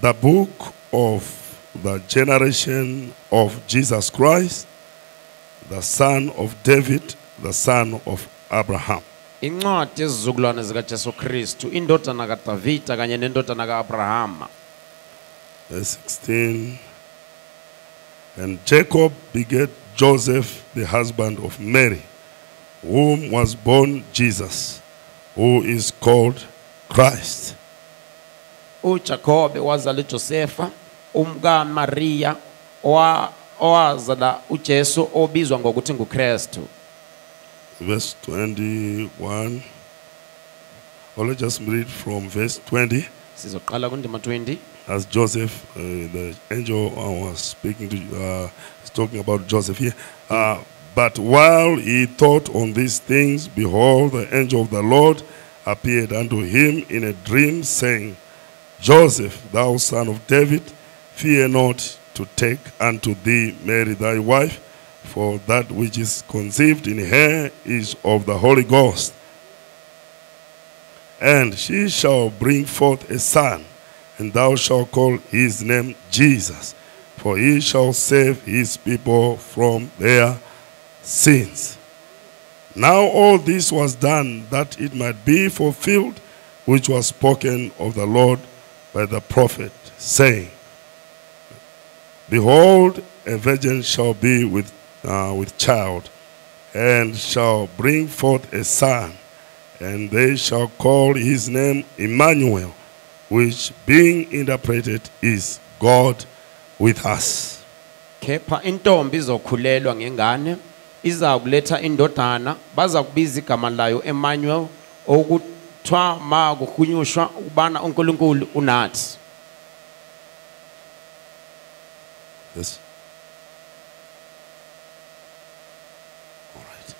The book of the generation of Jesus Christ, the son of David, the son of Abraham. Incwadi yezizukulwane zikaJesu Kristu, indodana kaDavida kanye nendodana kaAbrahama. Verse 16. And Jacob begat Joseph, the husband of Mary, whom was born Jesus, who is called Christ. uJakobe wazala uJosefa umka Maria owazala uJesu obizwa ngokuthi nguKristu. Verse 21. Or let's just read from verse 20. Sizoqala kundima 20. As Joseph, the angel was speaking to, is talking about Joseph here. But while he thought on these things, behold, the angel of the Lord appeared unto him in a dream, saying, Joseph, thou son of David, fear not to take unto thee Mary thy wife, for that which is conceived in her is of the Holy Ghost. And she shall bring forth a son, and thou shalt call his name Jesus, for he shall save his people from their sins. Now all this was done that it might be fulfilled, which was spoken of the Lord by the prophet, saying, Behold, a virgin shall be with child, and shall bring forth a son, and they shall call his name Emmanuel, which being interpreted is God with us. Kepha intombi izokhulelwa ngengane izakuletha indodana bazakubiza igama layo Emmanuel okuthiwa makuhunyushwa ubana uNkulunkulu unathi. Yes. All right.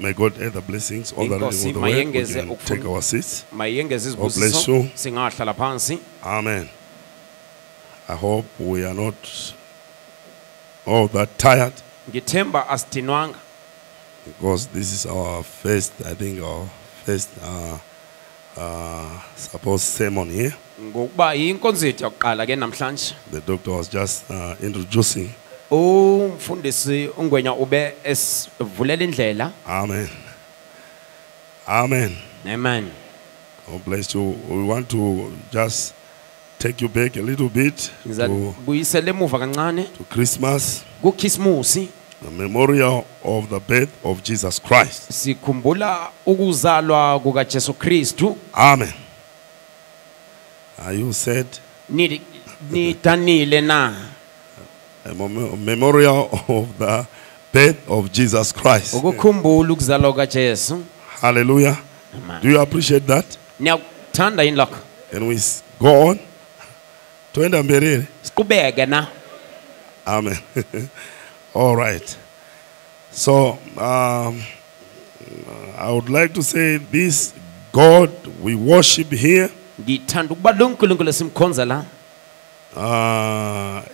May God add the blessings on the reading of the word. We can take our seats. God bless you. Singahlala phansi. Amen. I hope we are not all that tired, Ngithemba asidinwanga because this is our first, I think, our first supposed sermon here. ngokuba inkonzo yethu yokuqala ke namhlanje. The doctor was just introducing. Umfundisi uNgwenya ube esivulela indlela. Amen. Amen. Amen. God bless you. We want to just take you back a little bit Ngizabuyisela emuva kancane to Christmas, kuKhisimusi. the memorial of the birth of Jesus Christ. Sikhumbula ukuzalwa kukaJesu Kristu. Amen. Are you said Nidanile na a memorial of the birth of Jesus Christ? ukukhumbula ukuzalwa kukaJesu. Hallelujah. Do you appreciate that? Niyakuthanda yini lokho? Can we go on? Twenda mbele. Siqhubeke na. Amen. All right. So I would like to say this God we worship here Ngithanda ukuba lo uNkulunkulu simkhonza la.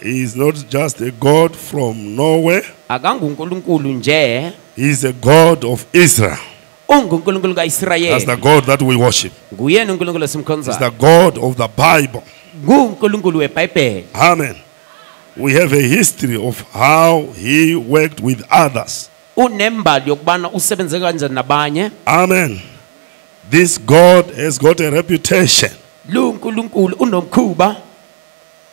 He is not just a God from nowhere. AkanguNkulunkulu nje. He is a God of Israel. UNkulunkulu kaIsrayeli. That's the God that we worship. Nguyena uNkulunkulu He's simkhonza. the God of the Bible. NguNkulunkulu weBhayibheli. Amen. We have a history of how he worked with others. Unembali yokubana usebenze kanjani nabanye. Amen. This God has got a reputation. Lo uNkulunkulu unomkhuba.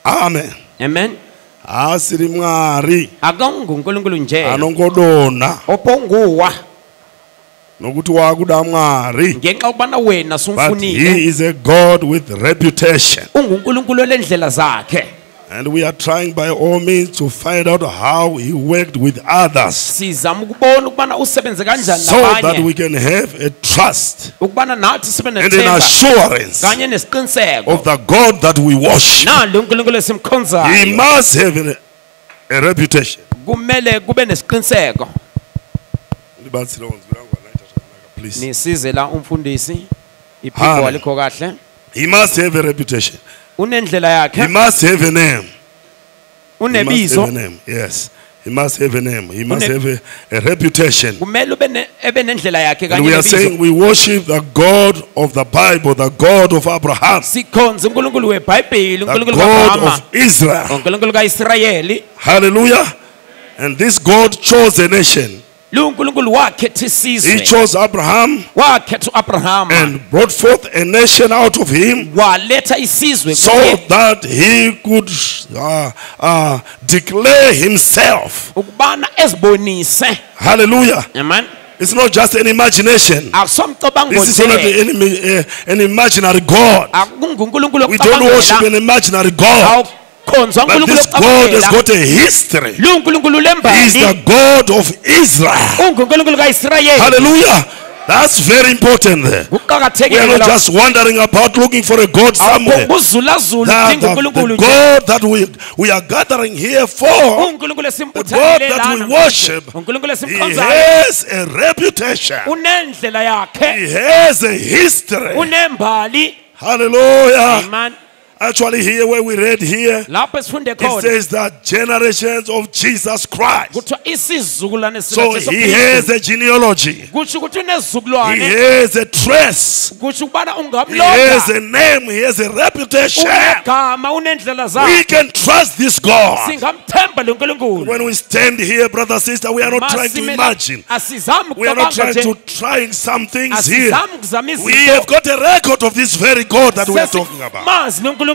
Amen. Amen. Asirimngari AkanguNkulunkulu nje. anongodona Ophonguwa. nokuthi wakudamngari. Ngenxa ubana wena But sumfunile. he is a God with reputation. UNguNkulunkulu olendlela zakhe. And we are trying by all means to find out how he worked with others, Sizama ukubona ukubana usebenze kanjani so that we nabanye. can have a trust Ukubana nathi sibe and an nethemba assurance kanye nesiqiniseko. of the God that we worship. Na lo uNkulunkulu He esimkhonzayo. must have a reputation. Kumele kube nesiqiniseko. Please. Nisize la umfundisi. Iphiko Amen. walikho kahle. He must have a reputation. Unendlela He yakhe. must have a name. He must have a Unebizo. name. Yes. He must have a name. He must have a reputation. kumele ebe nendlela yakhe And kanye we are nebizo. saying we worship the God of the Bible, the God of Abraham, Sikhonza uNkulunkulu weBhayibheli, the uNkulunkulu God kaAbrahama, of Israel. uNkulunkulu kaIsrayeli. Hallelujah. And this God chose a nation. Lo uNkulunkulu wakhetha He isizwe, chose Abraham wakhetha uAbrahama, and brought forth a nation out of him waletha isizwe so kuye that he could declare himself. ukubana ezibonise. Hallelujah. Amen. It's not just an imagination. Akusomcabango This is not nje. an imaginary God. AkuNkulunkulu We don't worship an imaginary God. awukhonzwa But uNkulunkulu this God has ocabangela. got a history. Lo uNkulunkulu He is the lembali, God of Israel. uNkulunkulu kaIsrayeli. Hallelujah. That's very important there. We are Kuqakathekile not lokho. just wandering about looking for a God somewhere. Awukuzulazula udinga The uNkulunkulu nje. God that we are gathering here for, uNkulunkulu the God esimbuthanele that we lana. worship, uNkulunkulu He esimkhonzayo has a reputation. unendlela yakhe, He has a history. unembali. Hallelujah. Amen. Actually, here where we read here, Lapho esifunde it khona says that generations of Jesus Christ. kuthiwa isizukulwane So sikaJesu he has Kristu. a genealogy. Kusho ukuthi He unezizukulwane, has a trace. kusho ukubana He has ungamlonda, a name. He has a reputation. unegama, unendlela We zakhe. can trust this God. Singamthemba lo nkulunkulu. When we stand here, brother, sister, we are not trying to Masimela- imagine. asizami We are not ukucabanga trying nje, to trying some things here. asizami ukuzama We have izinto. got a record of this very God that we are talking about. Sesimazi lo nkulunkulu.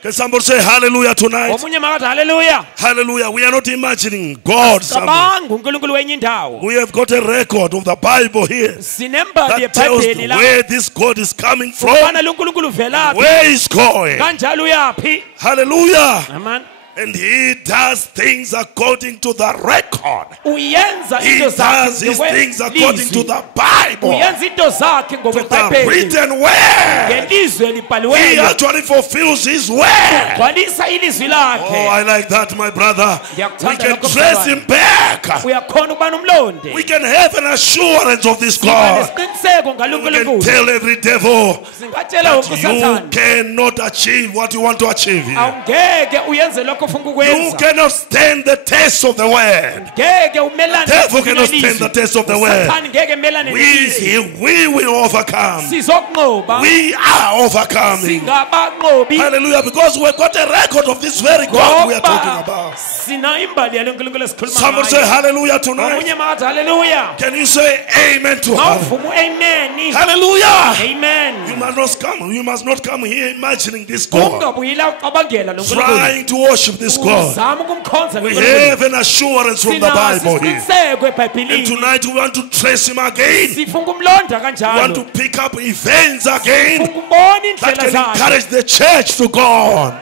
Can somebody say hallelujah tonight? Omunye makathi haleluya. Hallelujah. We are not imagining God somewhere. Cabanga unkulunkulu wenye indawo. We have got a record of the Bible here Sinembali that tells yeBhayibheli la. where this God is coming from, Ubana lo nkulunkulu velaphi, where he's going. kanjalo uyaphi. Hallelujah. Amen. And he does things according to the record. Uyenza He into does zakhe his things according to ngokwelizwi. the Bible, Uyenza into zakhe to the ngokwebhayibheli. written word. Ngelizwi He elibhaliweyo. actually fulfills his word. Gcwalisa ilizwi Oh, lakhe. I like that, my brother. We Ndiyakuthanda can lokho trace mzalwane. him back. Uyakhona ukubana umlonde. We can have an assurance of this Siba God. nesiqiniseko ngalo We can nkulunkulu. tell every devil Singatshela that wonke you usathane, cannot achieve what you want to achieve here. awungeke uyenze lokho ofuna You ukwenza. cannot stand the test of the word. Ngeke umelane Devil cannot nelizwi. stand the test of the word. Usathane ngeke emelane nelizwi. We will overcome. Sizokunqoba. We are overcoming. Singabanqobi. Hallelujah. Because we've got a record of this very God we are talking Ngoba about. sina imbali yalo nkulunkulu esikhuluma Someone say ngayo. hallelujah tonight. Omunye makathi haleluya. Can you say amen to her? Mawuvuma amen. Hallelujah. You Amen. must not come here imagining this God, Ungabuyela ucabangela lo nkulunkulu. trying to worship this God. Uzama ukumkhonza lo We nkulunkulu. have an assurance from the Sinaso Bible here. isiqiniseko And eBhayibhelini. tonight we want to trace him again. Sifuna ukumlonda We want kanjalo. to pick up events again Sifuna ukubona that indlela can zakhe. encourage the church to go on.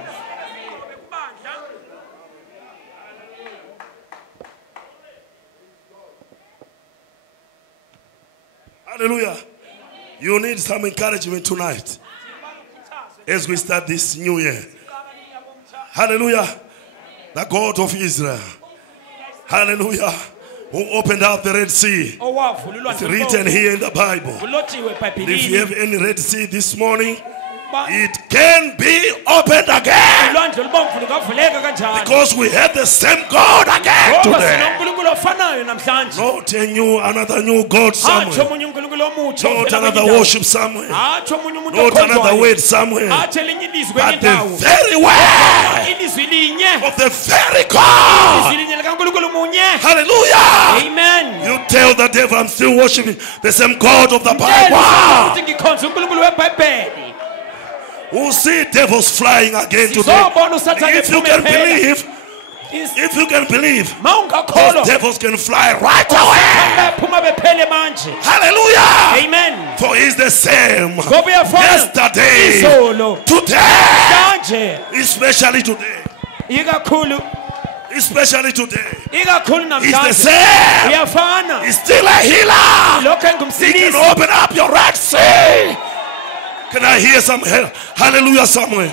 Hallelujah. You need some encouragement tonight as we start this new year. Hallelujah. The God of Israel. Hallelujah. Who opened up the Red Sea. Owavula It's ulwandle written olubomvu. here in the Bible. Kulotshiwe If you eBhayibhelini. have any Red Sea this morning, it can be opened again. Ulwandle olubomvu lungavuleka kanjalo. Because we have the same God again Ngoba today. sinonkulunkulu ofanayo namhlanje. Not another new God Hatsho somewhere. omunye unkulunkulu omutsha Not ovela another kwenye indawo. worship somewhere. Hatsho omunye umuntu Not another okhonzwayo. word somewhere. Hatsho elinye ilizwi kwenye But the indawo. very word Ilizwi linye. of the very God. Ilizwi linye likankulunkulu munye. Hallelujah. Amen. You tell the devil I'm still worshiping the same God of the Mtshela Bible. ukuthi ngikhonza unkulunkulu weBhayibheli. We'll see devils flying again today. Sizobona usathane If you can ephumela. believe, if you can believe, Ma ungakholwa. those devils can fly right away. Baphuma bephele manje. Hallelujah. Amen. For he's the same Ngoba uyafana. yesterday, Izolo. today, Manje. especially today, Ikakhulu. especially today. Ikakhulu He's the namhlanje. same. Uyafana. He's still a healer. Lokho He can engumsilisi. open up your Red Sea. Can I hear some hallelujah somewhere?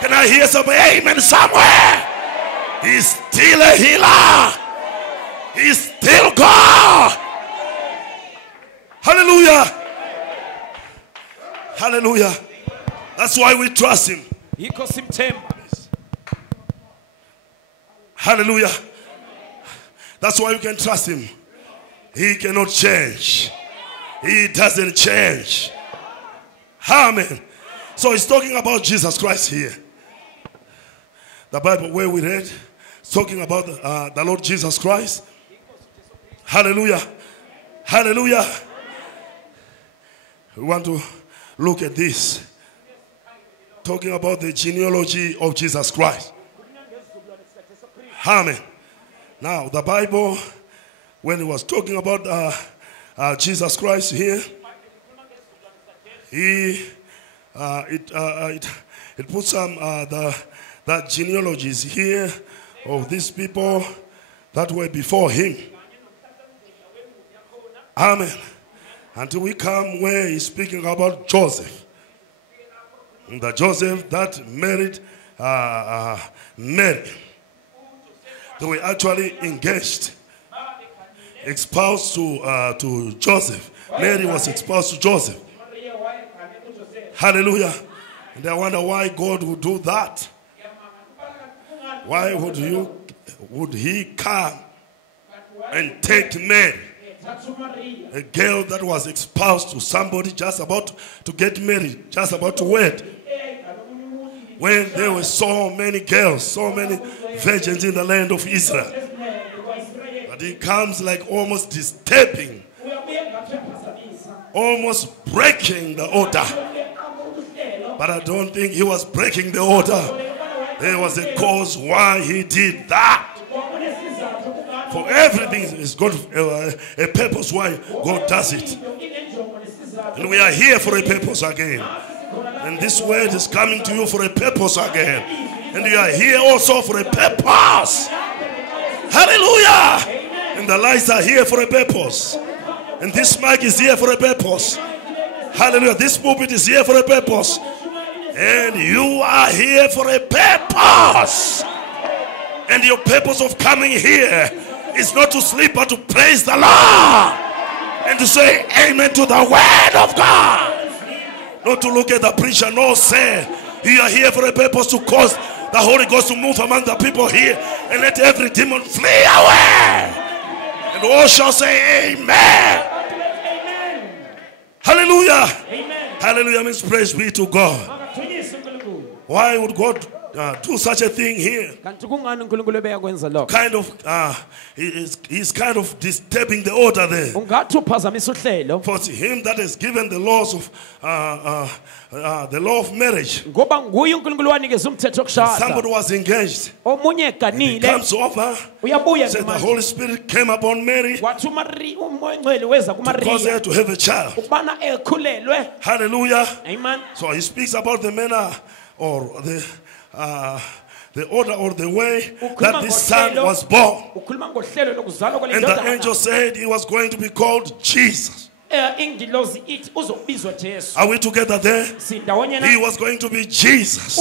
Can I hear some amen somewhere? He's still a healer. He's still God. Hallelujah. Hallelujah. That's why we trust him. Yikho simthemba. Hallelujah. That's why you can trust him. He cannot change. He doesn't change. Amen. So he's talking about Jesus Christ here. The Bible where we read, it's talking about the Lord Jesus Christ. Hallelujah. Hallelujah. We want to look at this. Talking about the genealogy of Jesus Christ. Amen. Now, the Bible, when it was talking about Jesus Christ here, it puts some the genealogies here of these people that were before him. Amen. Until we come where he's speaking about Joseph. The Joseph that married Mary. They were actually engaged, espoused to Joseph. Mary was espoused to Joseph. Hallelujah. And I wonder why God would do that. Why would he come and take Mary, a girl that was espoused to somebody just about to get married, just about to wed, when there were so many girls, so many virgins in the land of Israel? But he comes like almost disturbing, almost breaking the order. But I don't think he was breaking the order. There was a cause why he did that. For everything is got a purpose why God does it. And we are here for a purpose again. And this word is coming to you for a purpose again. And you are here also for a purpose. Hallelujah. And the lights are here for a purpose. And this mic is here for a purpose. Hallelujah. This pulpit is here for a purpose. And you are here for a purpose. And your purpose of coming here is not to sleep but to praise the Lord. And to say amen to the word of God. Not to look at the preacher, no say. You are here for a purpose to cause the Holy Ghost to move among the people here. And let every demon flee away. And all shall say amen. Hallelujah. Amen. Hallelujah means praise be to God. Why would God do such a thing here? Kind of, he's kind of disturbing the order there. For him that has given the laws of the law of marriage. Somebody was engaged. He comes over. Said the Holy Spirit came upon Mary to cause her to have a child. Hallelujah. Amen. So he speaks about the manner or the order or the way that this son was born. And the angel said he was going to be called Jesus. Are we together there? He was going to be Jesus.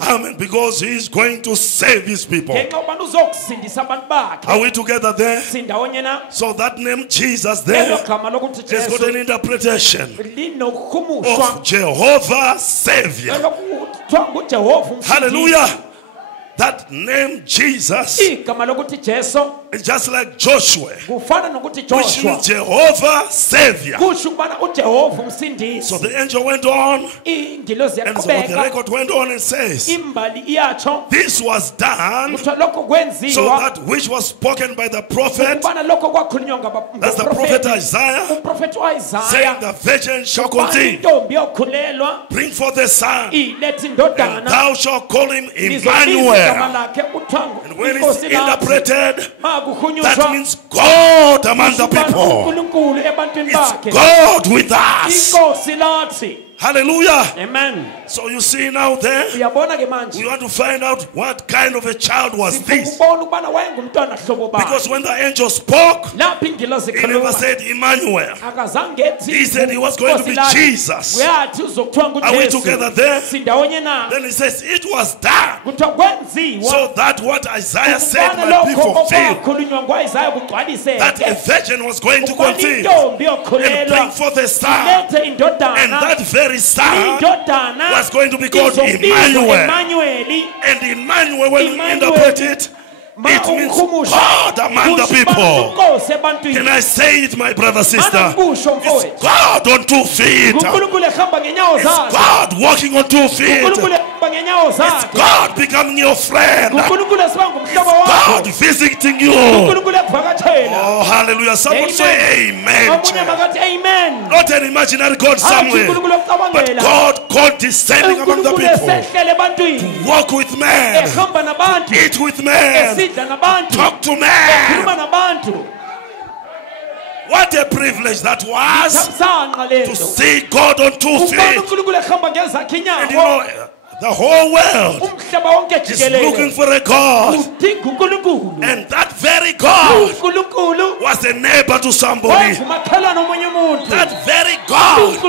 Amen. Because he is going to save his people. Are we together there? So that name Jesus there has got an interpretation of Jehovah Savior. Hallelujah. That name Jesus is just like Joshua, which means Jehovah Savior. So the angel went on, and so the record went on and says, this was done so that which was spoken by the prophet, that's the prophet Isaiah, saying the virgin shall conceive, bring forth a son, and thou shalt call him Emmanuel. And when it's interpreted, that means God among the people. It's God with us. Hallelujah. Amen. So you see now there, we want to find out what kind of a child was this. Because when the angel spoke, he never said Emmanuel. He said he was going to be Jesus. Are we together there? Then he says it was done so that what Isaiah said might be fulfilled. That a virgin was going to conceive and bring forth a son. And that virgin very son indodana was going to be called izobizwa Emmanuel. Emmanuel. And Emmanuel, when we Emmanuel. interpret it, it means God among the people. Can I say it, my brother, sister? It's God on 2 feet. It's God walking on 2 feet. It's God becoming your friend. God visiting you. Oh, hallelujah. Someone say amen. Amen. Not an imaginary God somewhere, but God condescending among the people. To walk with men. Eat with men. Talk to men. What a privilege that was to see God on 2 feet. And you know, the whole world is looking for a God. And that very God was a neighbor to somebody. That very God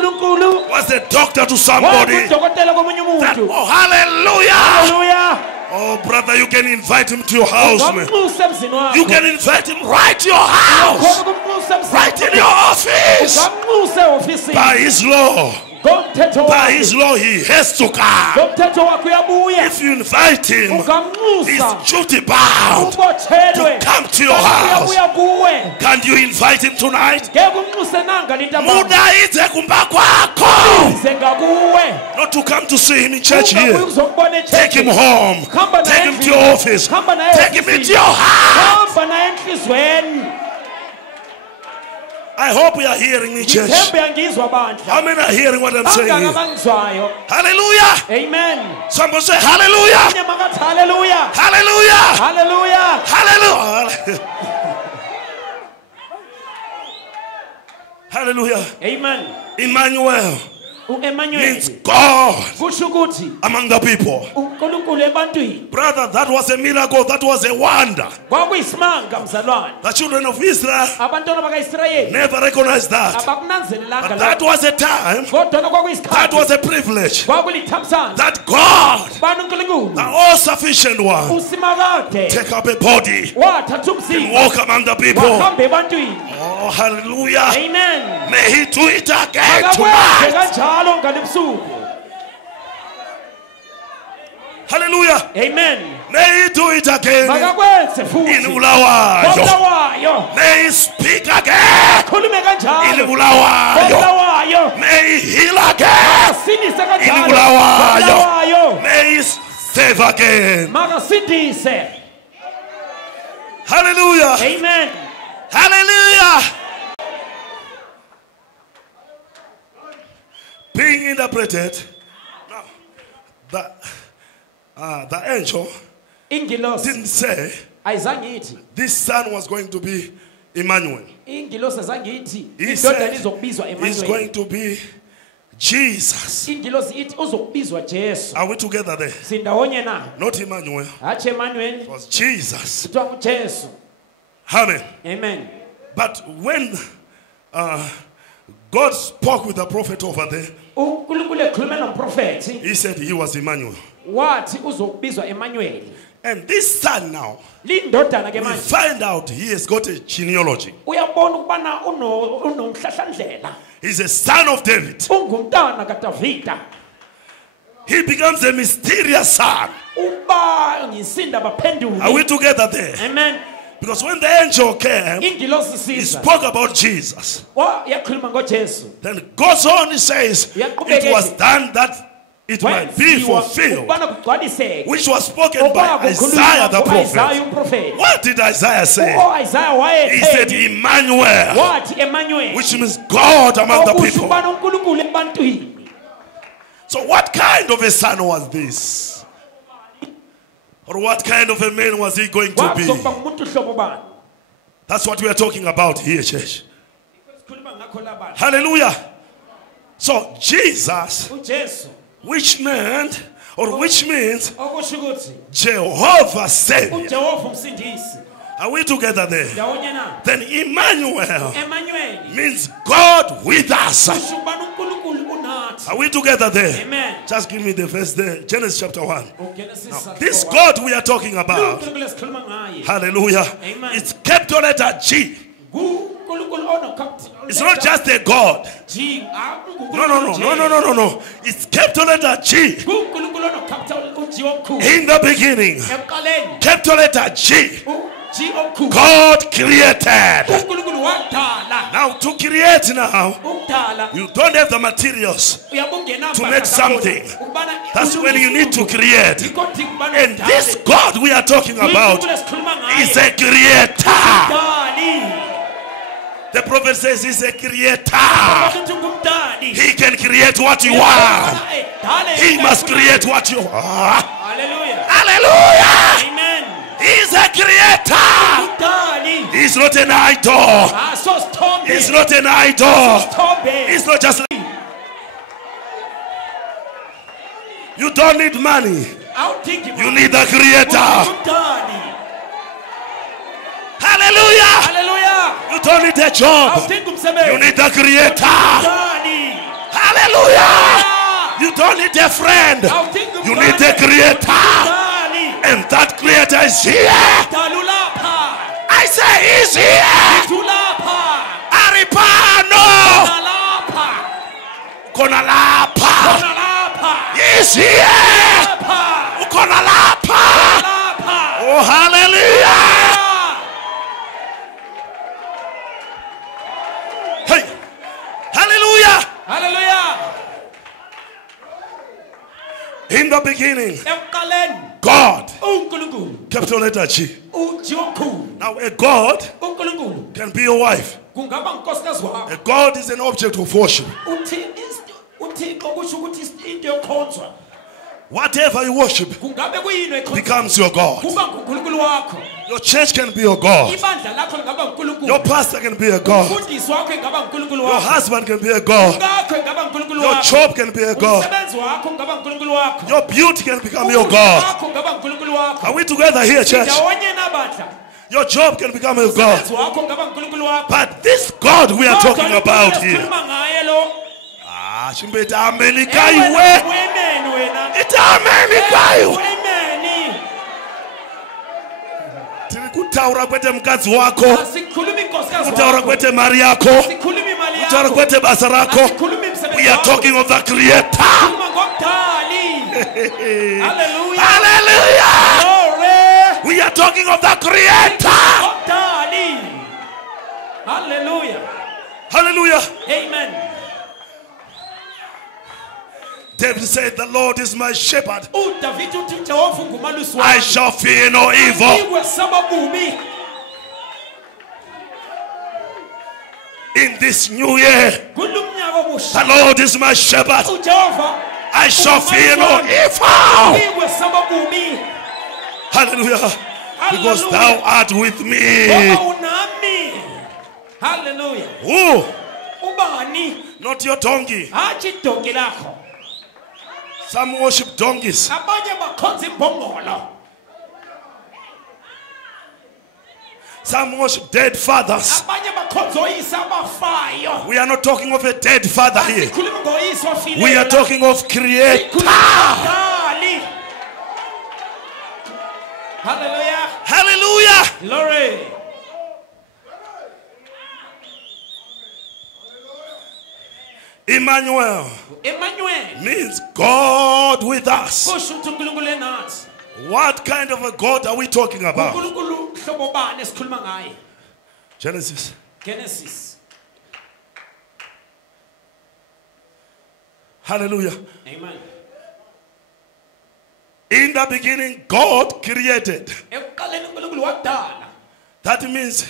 was a doctor to somebody. That, oh, hallelujah. Oh, brother, you can invite him to your house, man. You can invite him right to your house, right in your office. By his law, he has to come. If you invite him, he's duty bound to come to your house. Can you invite him tonight? Not to come to see him in church here. Take him home. Take him to your office. Take him into your house. I hope we are hearing me, church. How many are hearing what I'm saying here? Hallelujah. Amen. Somebody say hallelujah. Hallelujah. Hallelujah. Hallelujah. Hallelujah. Hallelujah. Amen. Emmanuel Emmanuel means God among the people. Brother, that was a miracle. That was a wonder. The children of Israel never recognized that. But that was a time, that was a privilege, that God, the all-sufficient one, take up a body and walk among the people. Oh, hallelujah. Amen. May he do it again tonight. Hallelujah. Amen. May he do it again in Bulawayo. May he speak again in Bulawayo. May he heal again in Bulawayo. May he save again. Hallelujah. Amen. Hallelujah. Being interpreted, now, the angel didn't say this son was going to be Emmanuel. He said he's going to be Jesus. Are we together there? Not Emmanuel. It was Jesus. Amen. Amen. But when God spoke with the prophet over there, he said he was Emmanuel. And this son now, we find out he has got a genealogy. He's a son of David. He becomes a mysterious son. Are we together there? Amen. Because when the angel came, he spoke about Jesus. Then goes on, he says, it was done that it might be fulfilled, which was spoken by Isaiah the prophet. What did Isaiah say? He said, Emmanuel, which means God among the people. So what kind of a son was this? Or what kind of a man was he going to be? That's what we are talking about here, church. Hallelujah. So Jesus, which meant, or which means Jehovah Savior. Are we together there? Then Emmanuel means God with us. Are we together there? Amen. Just give me the verse there. Genesis chapter 1. Now, this God we are talking about, hallelujah, Amen. it's capital letter G. It's not just a God. No. It's capital letter G. In the beginning, capital letter G. God created. Now to create now, you don't have the materials to make something. That's when you need to create. And this God we are talking about is a creator. The prophet says he's a creator. He can create what you want. He must create what you want. Hallelujah. Amen. He's a creator. He's not an idol. He's not an idol. He's not just. You don't need money. You need the creator. Hallelujah. You don't need a job. You need the creator. Hallelujah. You don't need a friend. You need the creator. And that creator is here. I say he's here. Aripano. Konalapa. He's here. Konalapa. Oh, hallelujah. Hey. Hallelujah. In the beginning, God, capital letter G. Now a God can be your wife. A God is an object of worship. Whatever you worship becomes your God. Your church can be your God. Your pastor can be a God. Your husband can be a God. Your job can be a God. Your beauty can become your God. Are we together here, church? Your job can become a God. But this God we are talking about here. It's kutaura kwete mkazi wako, kutaura kwete mari yako, kutaura kwete basa rako. We are talking of the creator. Hallelujah. We are talking of the creator. Hallelujah. Amen. David said, the Lord is my shepherd. I shall fear no evil. In this new year, the Lord is my shepherd. I shall fear no evil. Hallelujah. Because thou art with me. Hallelujah. Who? Not your donkey. Some worship donkeys. Some worship dead fathers. We are not talking of a dead father here. We are talking of creator. Hallelujah. Hallelujah. Glory. Emmanuel means God with us. What kind of a God are we talking about? Genesis. Hallelujah. Amen. In the beginning, God created. That means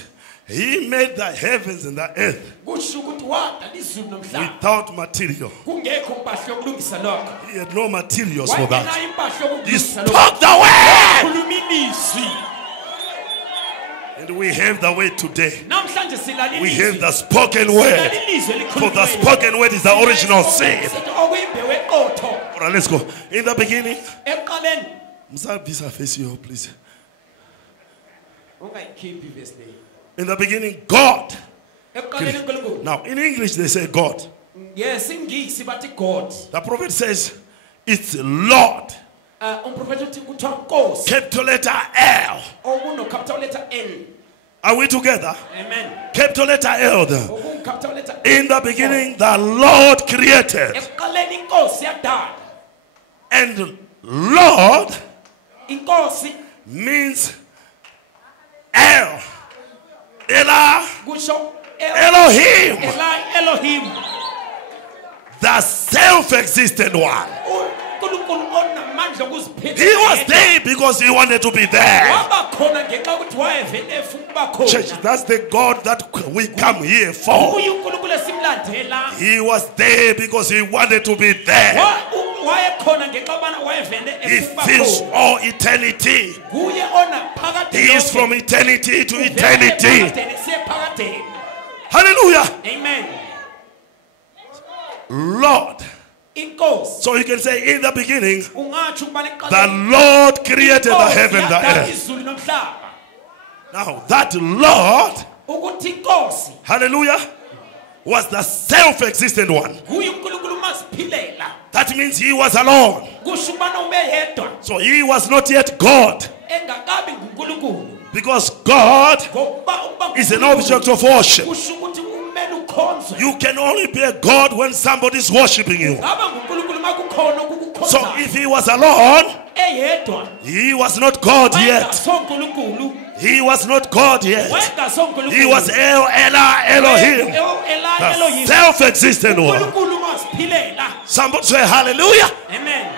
He made the heavens and the earth without material. He had no materials for that. He spoke the word. And we have the word today. We have the spoken word. For the spoken word is the original seed. Alright, let's go. In the beginning, face you, please. In the beginning, God. Now, in English, they say God. Yes, God. The prophet says it's Lord. Capital Capital letter L. capital letter N. Are we together? Amen. Capital letter L. Capital letter. In the beginning, the Lord created. Ekuqaleni inkosi yadala. And Lord Inkosi means El. Elah. kusho Elohim. Elohim. The self-existent one. uNkulunkulu onamandla okuziphethe. He was there because he wanted to be there. Waba khona ngenxa yokuthi wayevele efuna ukuba khona. Church, that's the God that we come here for. Uye uNkulunkulu esimlandela. He was there because he wanted to be there. Wayekhona ngenxa yobana wayevele He efuna fills ukuba khona. all eternity. Kuye ona phakade. He is from eternity to eternity. eternity. Hallelujah. Amen. Lord. Inkosi. So you can say in the beginning, Ungathi ukubana the iqala. Lord created the heaven, the Yadala earth. izulu nomhlaba. Now that Lord, Ukuthi inkosi hallelujah, was the self-existent one. kuye uNkulunkulu maziphilela. That means he was alone. Kusho ubana ube yedwa. So he was not yet God. Engakabi nguNkulunkulu. Because God Ngokuba is an object of worship. kusho ukuthi kumele ukhonzwe. You can only be a God when somebody is worshiping you. Ngaba nguNkulunkulu makukhona So ukukukhonza. if he was alone, Eyedwa. he was not God yet. WayengasoNkulunkulu. He was not God yet. WayengasoNkulunkulu. He was El Elah Elohim, the Elohim. self-existent one. uNkulunkulu maziphilela. Somebody say hallelujah. Amen.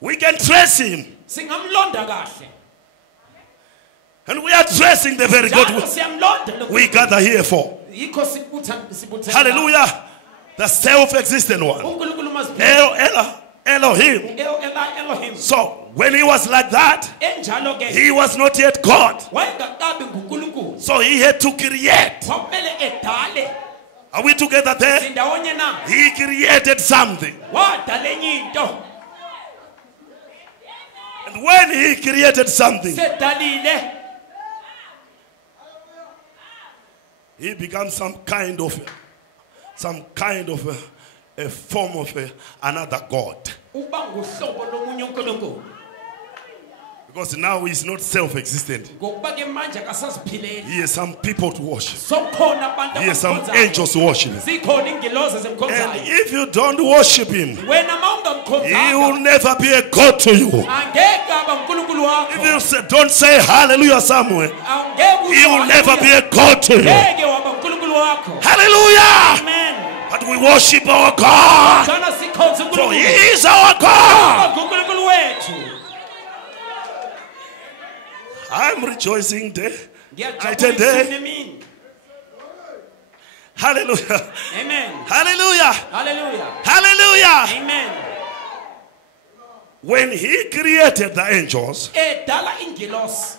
We can trace him. Singamlonda kahle. And we are tracing the very Njalo God siyamlonda we gather here for. yikho sibuthe. Hallelujah. The self-existent one. uNkulunkulu maziphilela. El Elah Elohim. Elohim. So when he was like that, Enjalo ke he was not yet God. wayengakabi nguNkulunkulu. So he had to create. Kwamele edale. Are we together there? Sindawonye na. He created something. Wadala enye into. And when he created something, Sedalile. he becomes some kind of a form of another God. Uba nguhlobo lomunye uNkulunkulu. Because now he's not self-existent. Ngokuba ke manje akasaziphileli. He has some people to worship. Sokhona abantu He has some abamkhonzayo. angels to worship him. Zikhona ingilozi And ezimkhonzayo. if you don't worship him, Wena he mawungamkhonzanga will never be a God to you. angeke aba uNkulunkulu If wakho. you say, don't say hallelujah somewhere, Angeke he will never be a God to you. Ngeke waba uNkulunkulu wakho. Hallelujah! Amen. But we worship our God. Sana sikhonza For he uNkulunkulu. is our God. uNkulunkulu wethu. I'm rejoicing there. Ngiyajabula today. emini. Hallelujah. Amen. Hallelujah. Hallelujah. Hallelujah. Amen. When he created the angels, Edala ingilosi.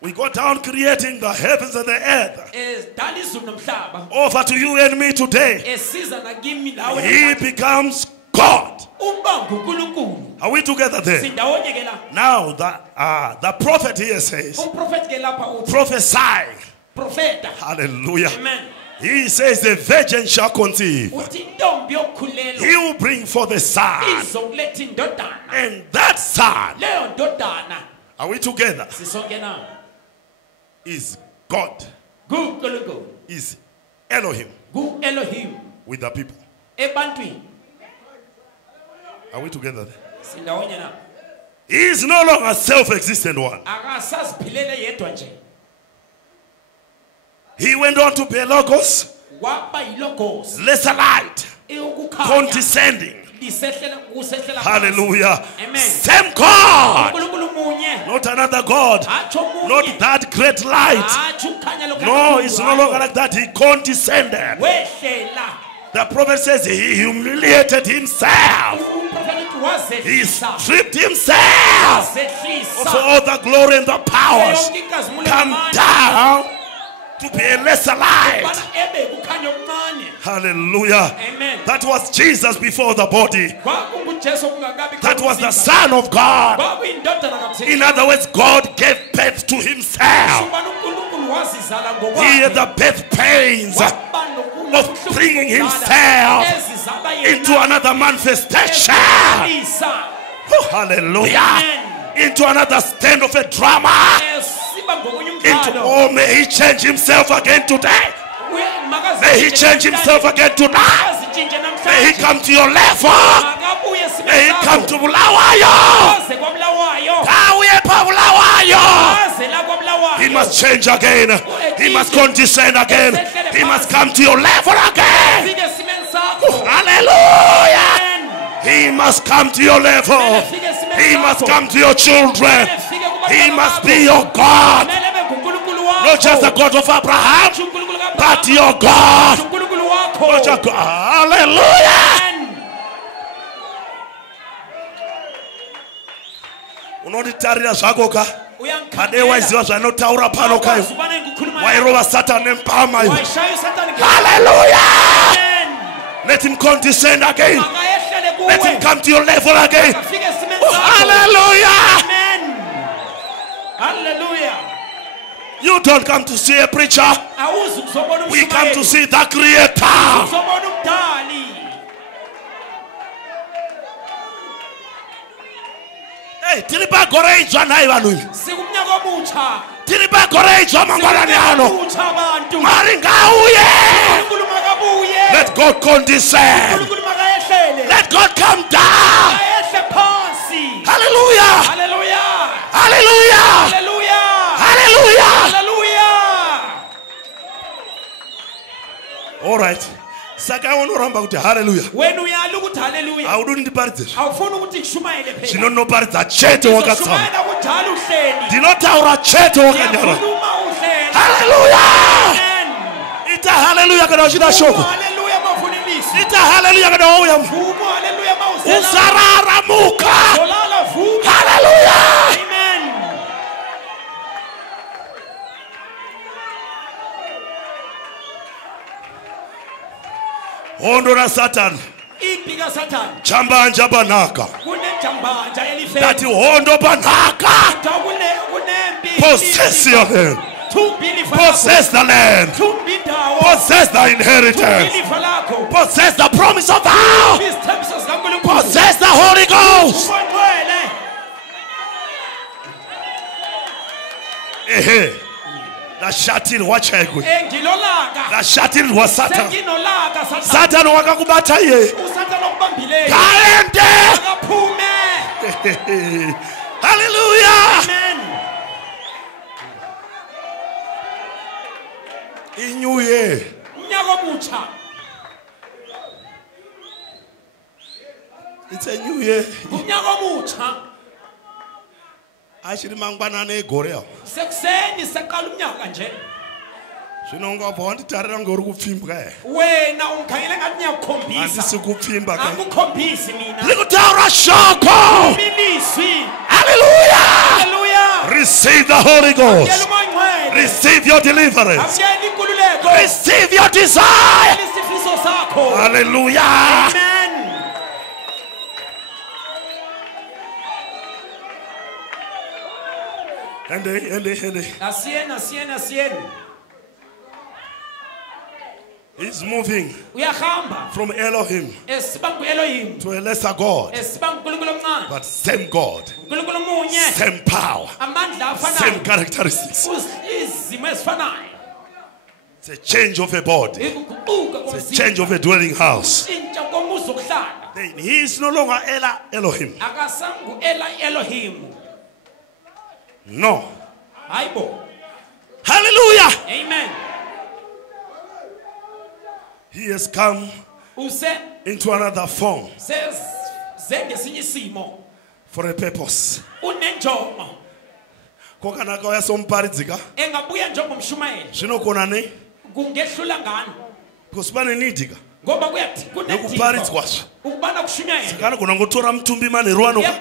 we go down creating the heavens and the earth. Edala izulu nomhlaba. Over to you and me today. Esiza nakimi lawe. He becomes God. Uba nguNkulunkulu. Are we together there? Sindawonye ke la. Now the prophet here says, Umprofeti ke lapha uthi prophesy. profeta. Hallelujah. Amen. He says the virgin shall conceive. Uthi intombi yokukhulelwa He will bring forth a son. izokuletha indodana. And that son, Leyo ndodana are we together? sisonke na. Is God. NguNkulunkulu. Is Elohim NguElohim. with the people. Ebantwini Are we together there? sindawonye na. He is no longer a self-existent one. Akasaziphilele yedwa nje. He went on to be Logos, Waba yilogosi. lesser light, Eyokukhanya. condescending. Lisehlela kusehlela. Hallelujah. Amen. Same God. uNkulunkulu munye. Not another God. Atsho munye. Not that great light. Atsho ukhanya lokho. No, it's no longer like that. He condescended. Wehlela. The prophet says he humiliated himself. Umprofeti uthi He wazehlisa. stripped himself Wazehlisa. of all the glory and the powers. Yonke inkazimulo Come namandla. down to be a lesser light. Bana ebe kukhanya okuncane. Hallelujah. Amen. That was Jesus before the body. KwakunguJesu okungakabi That was the khona Son of God. kwakuyindodana kaThixo. In other words, God gave birth to himself. Ubani uNkulunkulu wazizala He had ngokwakhe. the birth pains Waba nokubuhlungu of bringing bokuzala himself ezizala yena into another manifestation. ezizalisa. Oh, hallelujah. Amen. into another stand of a drama. siba ngokunye Into, umdlalo. oh, may he change himself again today. May he change himself again tonight. Azitshintshe May he namhlanje. come to your level. Akabuye sibe May he sakho. come to Bulawayo. Aze kwaBulawayo. Awuye pha Bulawayo. Aze la kwaBulawayo. He must change again. He must condescend again. He must come to your level again. Fike esimeni sakho. Hallelujah. Amen. He must come to your level. He must come to your children. He must be your God. Kumele abe nguNkulunkulu wakho. Not just the God of Abraham, uNkulunkulu kaAbraham. but your God. uNkulunkulu wakho. Not just God. Hallelujah. Amen. Unotitarira zvako ka. Uyangikhangela. Kade waiziva zvanotaura pano Akwazi kayo. ukubana ngikhuluma Wairova Satan nempama iwe. wayishaya uSathane nge- Hallelujah. Amen. Let him condescend again. Akayehlele kuwe. Let him come to your level again. Afike esimeni Oh, sakho. hallelujah. Amen. Hallelujah. You don't come to see a preacher. Awuzi ukuzobona We come to umshumayeli. see the creator. Uzobona umdali. Hey, tiri bagorejwa nayi vanhu. Sikumnyaka omutsha. Tiri bagorejwa mangwanani ano. Omutsha abantu. Mari ngauye. uNkulunkulu makabuye. Let God condescend. uNkulunkulu makayehlele. Let God come down. Ayehle phansi. Hallelujah. Hallelujah. Hallelujah. Hallelujah. Hallelujah. Hallelujah. All right. Saka unoramba kuti hallelujah. Wena uyala ukuthi hallelujah. Awuduni ndiparidze. Awufuni ukuthi ngishumayele phela. Zvinonoparidza chete wakatsama. Uzoshumayela kunjalo uhleli. Ndinotaura chete wakanyara. Uyakhuluma uhleli. Hallelujah. Amen. Ita hallelujah kana uchida shoko. Hallelujah mavunilisi. Ita hallelujah kana wauya. Vumo hallelujah mawusela. Usararamuka. Zolala vumo. Hallelujah. Amen. Hondo na Satan. Impi kaSathane. Chambanja banaka. Kunejambanja elifeni. Dati hondo banaka. Kunempi. Possess your land. Thumbi ilifa Possess the land. Thumbi indawo. Possess the Thumbi inheritance. ilifa lakho. Possess the promise of vow. Isithembiso sikaNkulunkulu. Possess the Holy Ghost. Ubongcwele. Ehe. Ndashatirwa chekwe. Engilolaka. Ndashatirwa Satan. Senginolaka Sathane. Satan wakakubata ye. uSathane okubambileyo. Kaende. Akaphume. Hallelujah. Amen. In New Year. Unyaka omutsha. It's a new year. Unyaka omutsha. Ashiri mangwana negore. Sekuseni seqala unyaka nje. Zvinongobva wanditarira ngori kupfimbwa he. Wena ungikhangele ngathi ngiyakukhombisa. Handisi kupfimba ka. Angikukhombisi mina. Ndikutaura shoko. Miliswi. Hallelujah. Hallelujah. Receive the Holy Ghost. Yela uMangcwele. Receive your deliverance. Akuyeni inkululeko. Receive your desire. Isifiso sakho. Hallelujah. Amen. And Asiyeni. he's moving Uyahamba. from Elohim Esiba nguElohim. to a lesser God. Esiba uNkulunkulu omncane. But same God, uNkulunkulu omunye. same power, Amandla same afanayo. characteristics. Izimo ezifanayo. It's a change of a body. Ikuguquka It's a change of a dwelling house. Intsha komuzi wokuhlala. Then he is no longer Elohim. Akasangu Elohim. No. Hayibo. Hallelujah. Amen. He has come Use into another form ngesinye isimo. for a purpose. Unenjongo. Kokana kauya somparidzika. Engabuya njengomshumayeli. Zvinokona nei? Kungehlula ngani? Because pane nidika. Ngoba kuyathi Nekuparidzwazve. ukubana kushunyayela. Kana kunongotora mutumbi manheru anoka.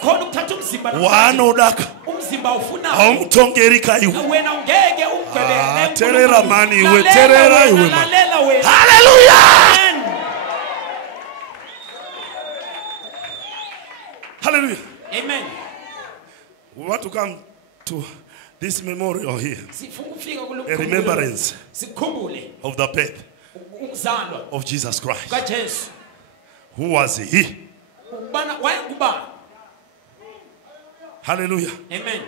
Khona ukuthatha umzimba Waanodaka. umzimba ufuna. Haumutongeri kaiwe. Wena ungeke umgwebele. Terera mani iwe, terera iwe mani. Lalela wena. Hallelujah. Amen. Hallelujah. Amen. We want to come to this memorial here. Sifuna ukufika A remembrance sikhumbule of the birth ukuzalwa of Jesus Christ. kaJesu. Who was he? Ubana wayengubani? Hallelujah. Amen.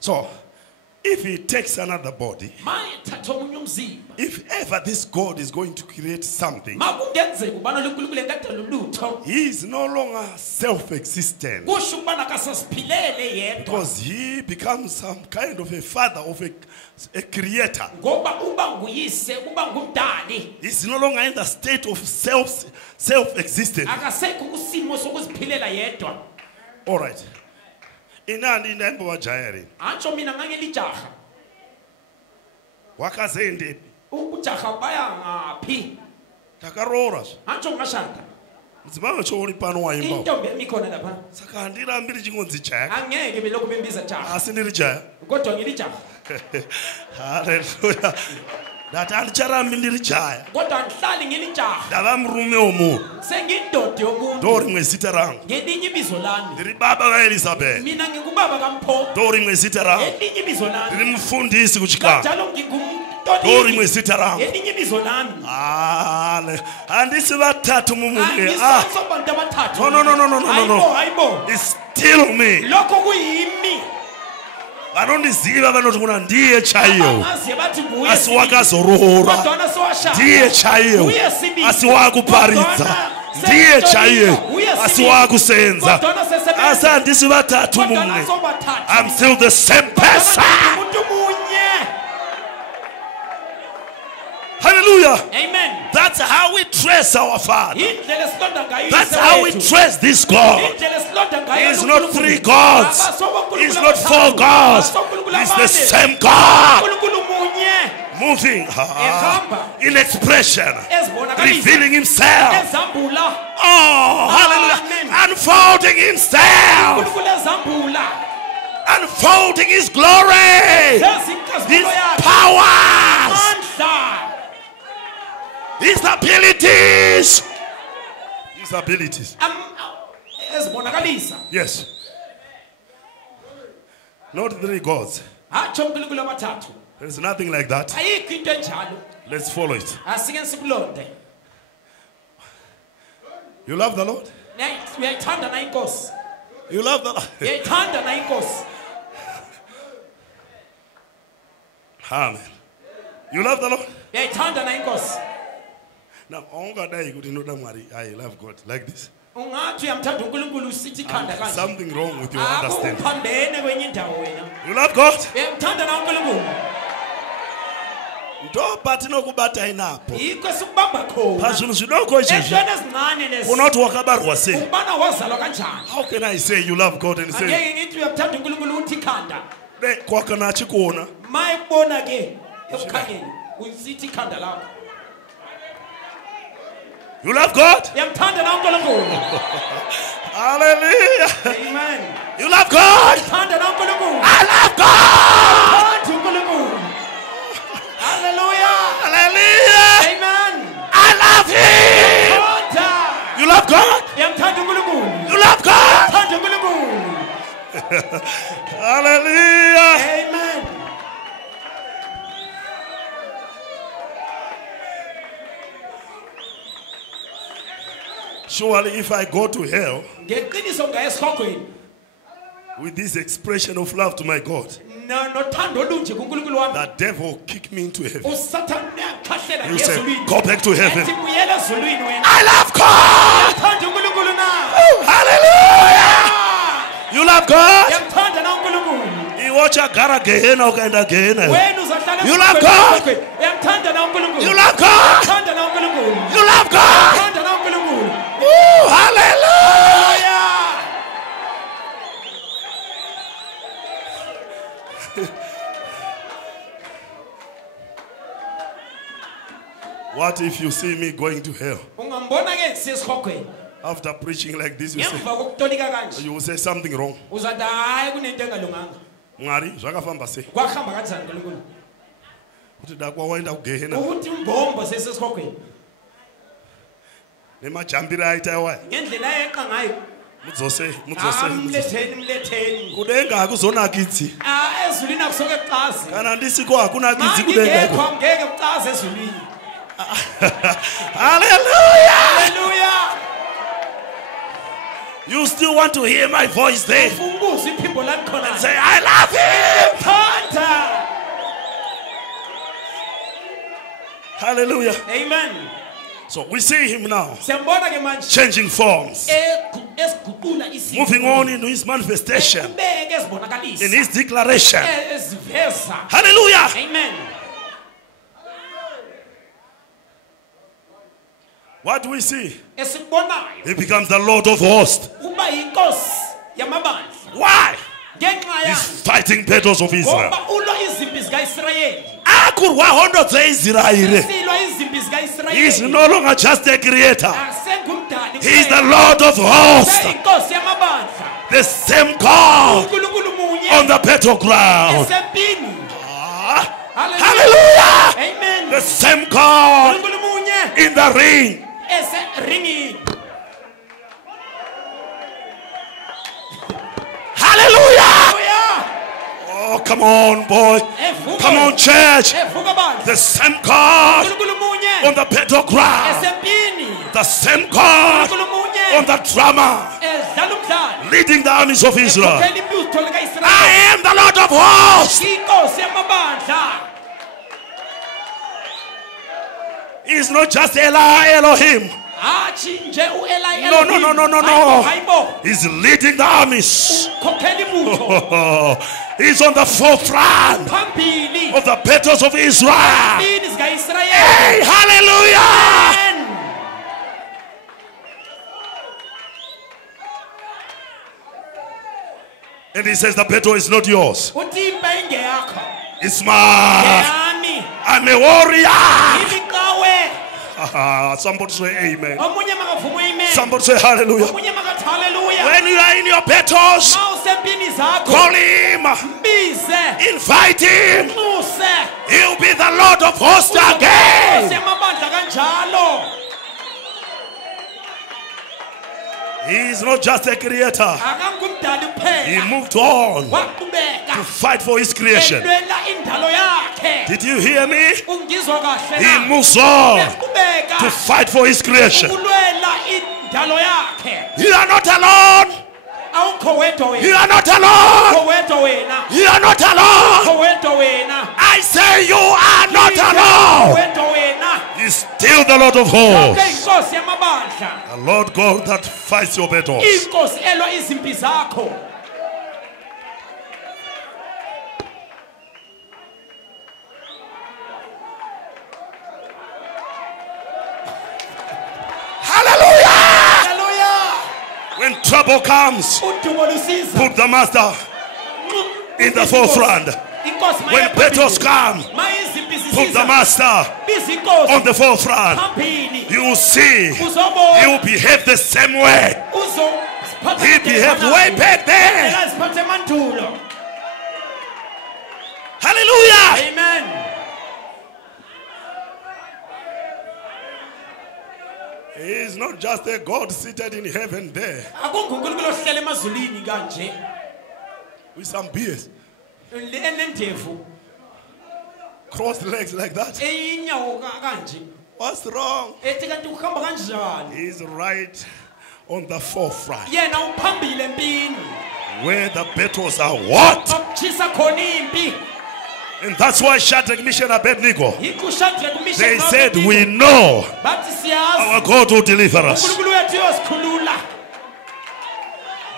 So, if he takes another body, Mayethatha omunye umzimba. if ever this God is going to create something, Makungenzeka ubana uNkulunkulu engadala ulutho. he is no longer self-existent. Kusho ukubana kasasiphilele yedwa. Because he becomes some kind of a father of a creator. Ngoba uba nguyise, uba ngumdali. He's no longer in the state of self-existent. Akasekho kusimo sokuziphilela yedwa. All right. Inani indembo wajayari. Antsho mina ngangelijaha. Wakazende. Ujaha baya ngaphi? Takarora. Antsho ngashada. Mzimawe chori pano wa imba. Intombi emikhona lapha. Saka ndira mbiri chingonzi jack. Angeke belokhu bembiza jaha. Asindiri jaya. Kodwa ngilijaha. Hallelujah. Datani chara mbiri jaya. Kodwa ngihlali ngilijaha. Dava mrume omu. Sengindodi yomuntu. Dori mwesita rangu. Ngelinye ibizo lami. Ndiri baba wa Elizabeth. Mina ngingubaba kaMpho. Dori mwesita rangu. Ngelinye ibizo lami. Ndiri mfundisi kuchikana. Njalo ngingumntoli. Dori mwesita rangu. Ngelinye ibizo lami. Andisi bathathu mumume. Angisanso abantu abathathu. No. Hayibo. It's still me. Lokho kuyimi. Vanondiziva vanoti kuna ndiye chaiyo. Angazi bathi nguye. Asiwakazorora. Kodwa sowashada. Ndiye chaiyo. Nguye sibili. Asiwakuparidza. Ndiye chaiyo. Asiwakusenza. Asandisi bathathu mumume. I'm still the same person. Hallelujah. Amen. That's how we trace our Father. That's That's how we trace this God. He is not three gods. He is not four gods. He's the same God. Moving in expression, revealing himself. Oh, hallelujah. Unfolding himself. Unfolding his glory. His powers. His abilities. His abilities. Yes. Not three gods. There is nothing like that. Let's follow it. You love the Lord? You love the Lord? Amen. You love the Lord? Now, I love God like this. Something wrong with your understanding. You love God? Ndopati nokubata inapo. Pazvinhu zvidoko izvezvi. Unoti wakabarwa sei? How can I say you love God and say kwakana achikuona? You love God? Hallelujah. Amen. You love God? I love God. Hallelujah. Hallelujah. Amen. I love Him. You love God? You love God? Hallelujah. Amen. Surely if I go to hell with this expression of love to my God, the devil will kick me into heaven. You say, go back to heaven. I love God. Hallelujah. You love God? You watch a gara gehenna ukaenda gehenna. You love God? You love God? You love God? Ooh, hallelujah. What if you see me going to hell? After preaching like this, you will say something wrong. Mwari, zvakafamba sei? Kuti dakwawaenda kugehenna. Nemajambiro aita iwayo. Mudzose. Kudenga hakuzonakidzi. Kana ndisiko hakunakidzi kudenga. Hallelujah. You still want to hear my voice there? Ufunguzwe iphimbo lami khona. Say, I love him. Thanda. Hallelujah. Amen. So we see him now Siyambona ke manje changing forms, esiguqula isimo. moving on into his manifestation, Ubeke ezibonakalisa. in his declaration. Eziveza. Hallelujah. Amen. What do we see? Esikubonayo He becomes the Lord of hosts. uba yinkosi yamabandla. Why? Ngenxa He's yakhe fighting battles of Israel. ngoba ulwa izimpi zikaIsrayeli. Silwa izimpi zikaIsrayeli. He's no longer just a creator. Asengumdali. He's the Lord of hosts. Inkosi yamabandla. The same God uNkulunkulu munye on the battleground. esempini. Hallelujah. Amen. The same God uNkulunkulu munye in the ring. eseringini. Hallelujah. Hallelujah. Oh, come on, boy. Come on, church. Evuka bandla. The same God uNkulunkulu munye on the battleground. esempini. The same God uNkulunkulu munye on the drama, edlala umdlalo. leading the armies of Israel. Ukhokhela ibutho likaIsrayeli. I am the Lord of hosts. Inkosi yamabandla. He's not just Elohim. Hathi nje uEli No, no, no, no, no, no. Hayibo. He's leading the armies. Ukhokhela ibutho He's on the forefront phambili. of the battles of Israel. Izimpi zikaIsrayeli. Hey, hallelujah. Amen. And he says the battle is not yours. Uthi impi ingeyakho. It's mine. Yami. I'm a warrior. Ibiqawe. Somebody say amen. Omunye makavume amen. Somebody say hallelujah. Omunye makathi hallelujah. When you are in your battles, Ma usempini zakho. call him. Bize. Invite him. Muse. He'll be the Lord of hosts again. Semabandla kanjalo. He's not just a creator. Akangumdali He kuphela. moved on Waqhubeka. to fight for his creation. Elwela indalo yakhe. Did you hear me? Ungizwa kahle He na? moves on to Waqhubeka. fight for his creation. Ulwela indalo yakhe. You are not alone. Awukho wedwa You wena. are not alone. Awukho wedwa wena. You are not alone. Awukho wedwa wena. I say you are not alone. Wedwa wena. He's still the Lord of Konke hosts. inkosi yamabandla. The Lord God that fights your battles. Inkosi elwa izimpi zakho. Hallelujah. Hallelujah. When trouble comes, Udumo lusiza. put the master in the forefront. Inkosi When battles come, mayizimpi put the zisiza. master Biza inkosi on the forefront. phambili. You will see he Uzobona. will behave the same way. He behaved way back then. Aziphathe mandulo. Hallelujah. Amen. He is not just a God seated in heaven there Akungunkulunkulu ohlala emazulwini kanje. with some beers, Enendevu. crossed legs like that. Eyinyawo kanje. What's wrong? Ethi kanti ukuhamba kanjani? He is right on the forefront Yena uphambili empini. where the battles are what? Bakutshisa khona impi. And that's why Shadrach, Meshach, and Abednego, Ikushadre kumisha. they said, we know Bathi siyazi. our God will deliver us. uNkulunkulu wethu uyosikhulula.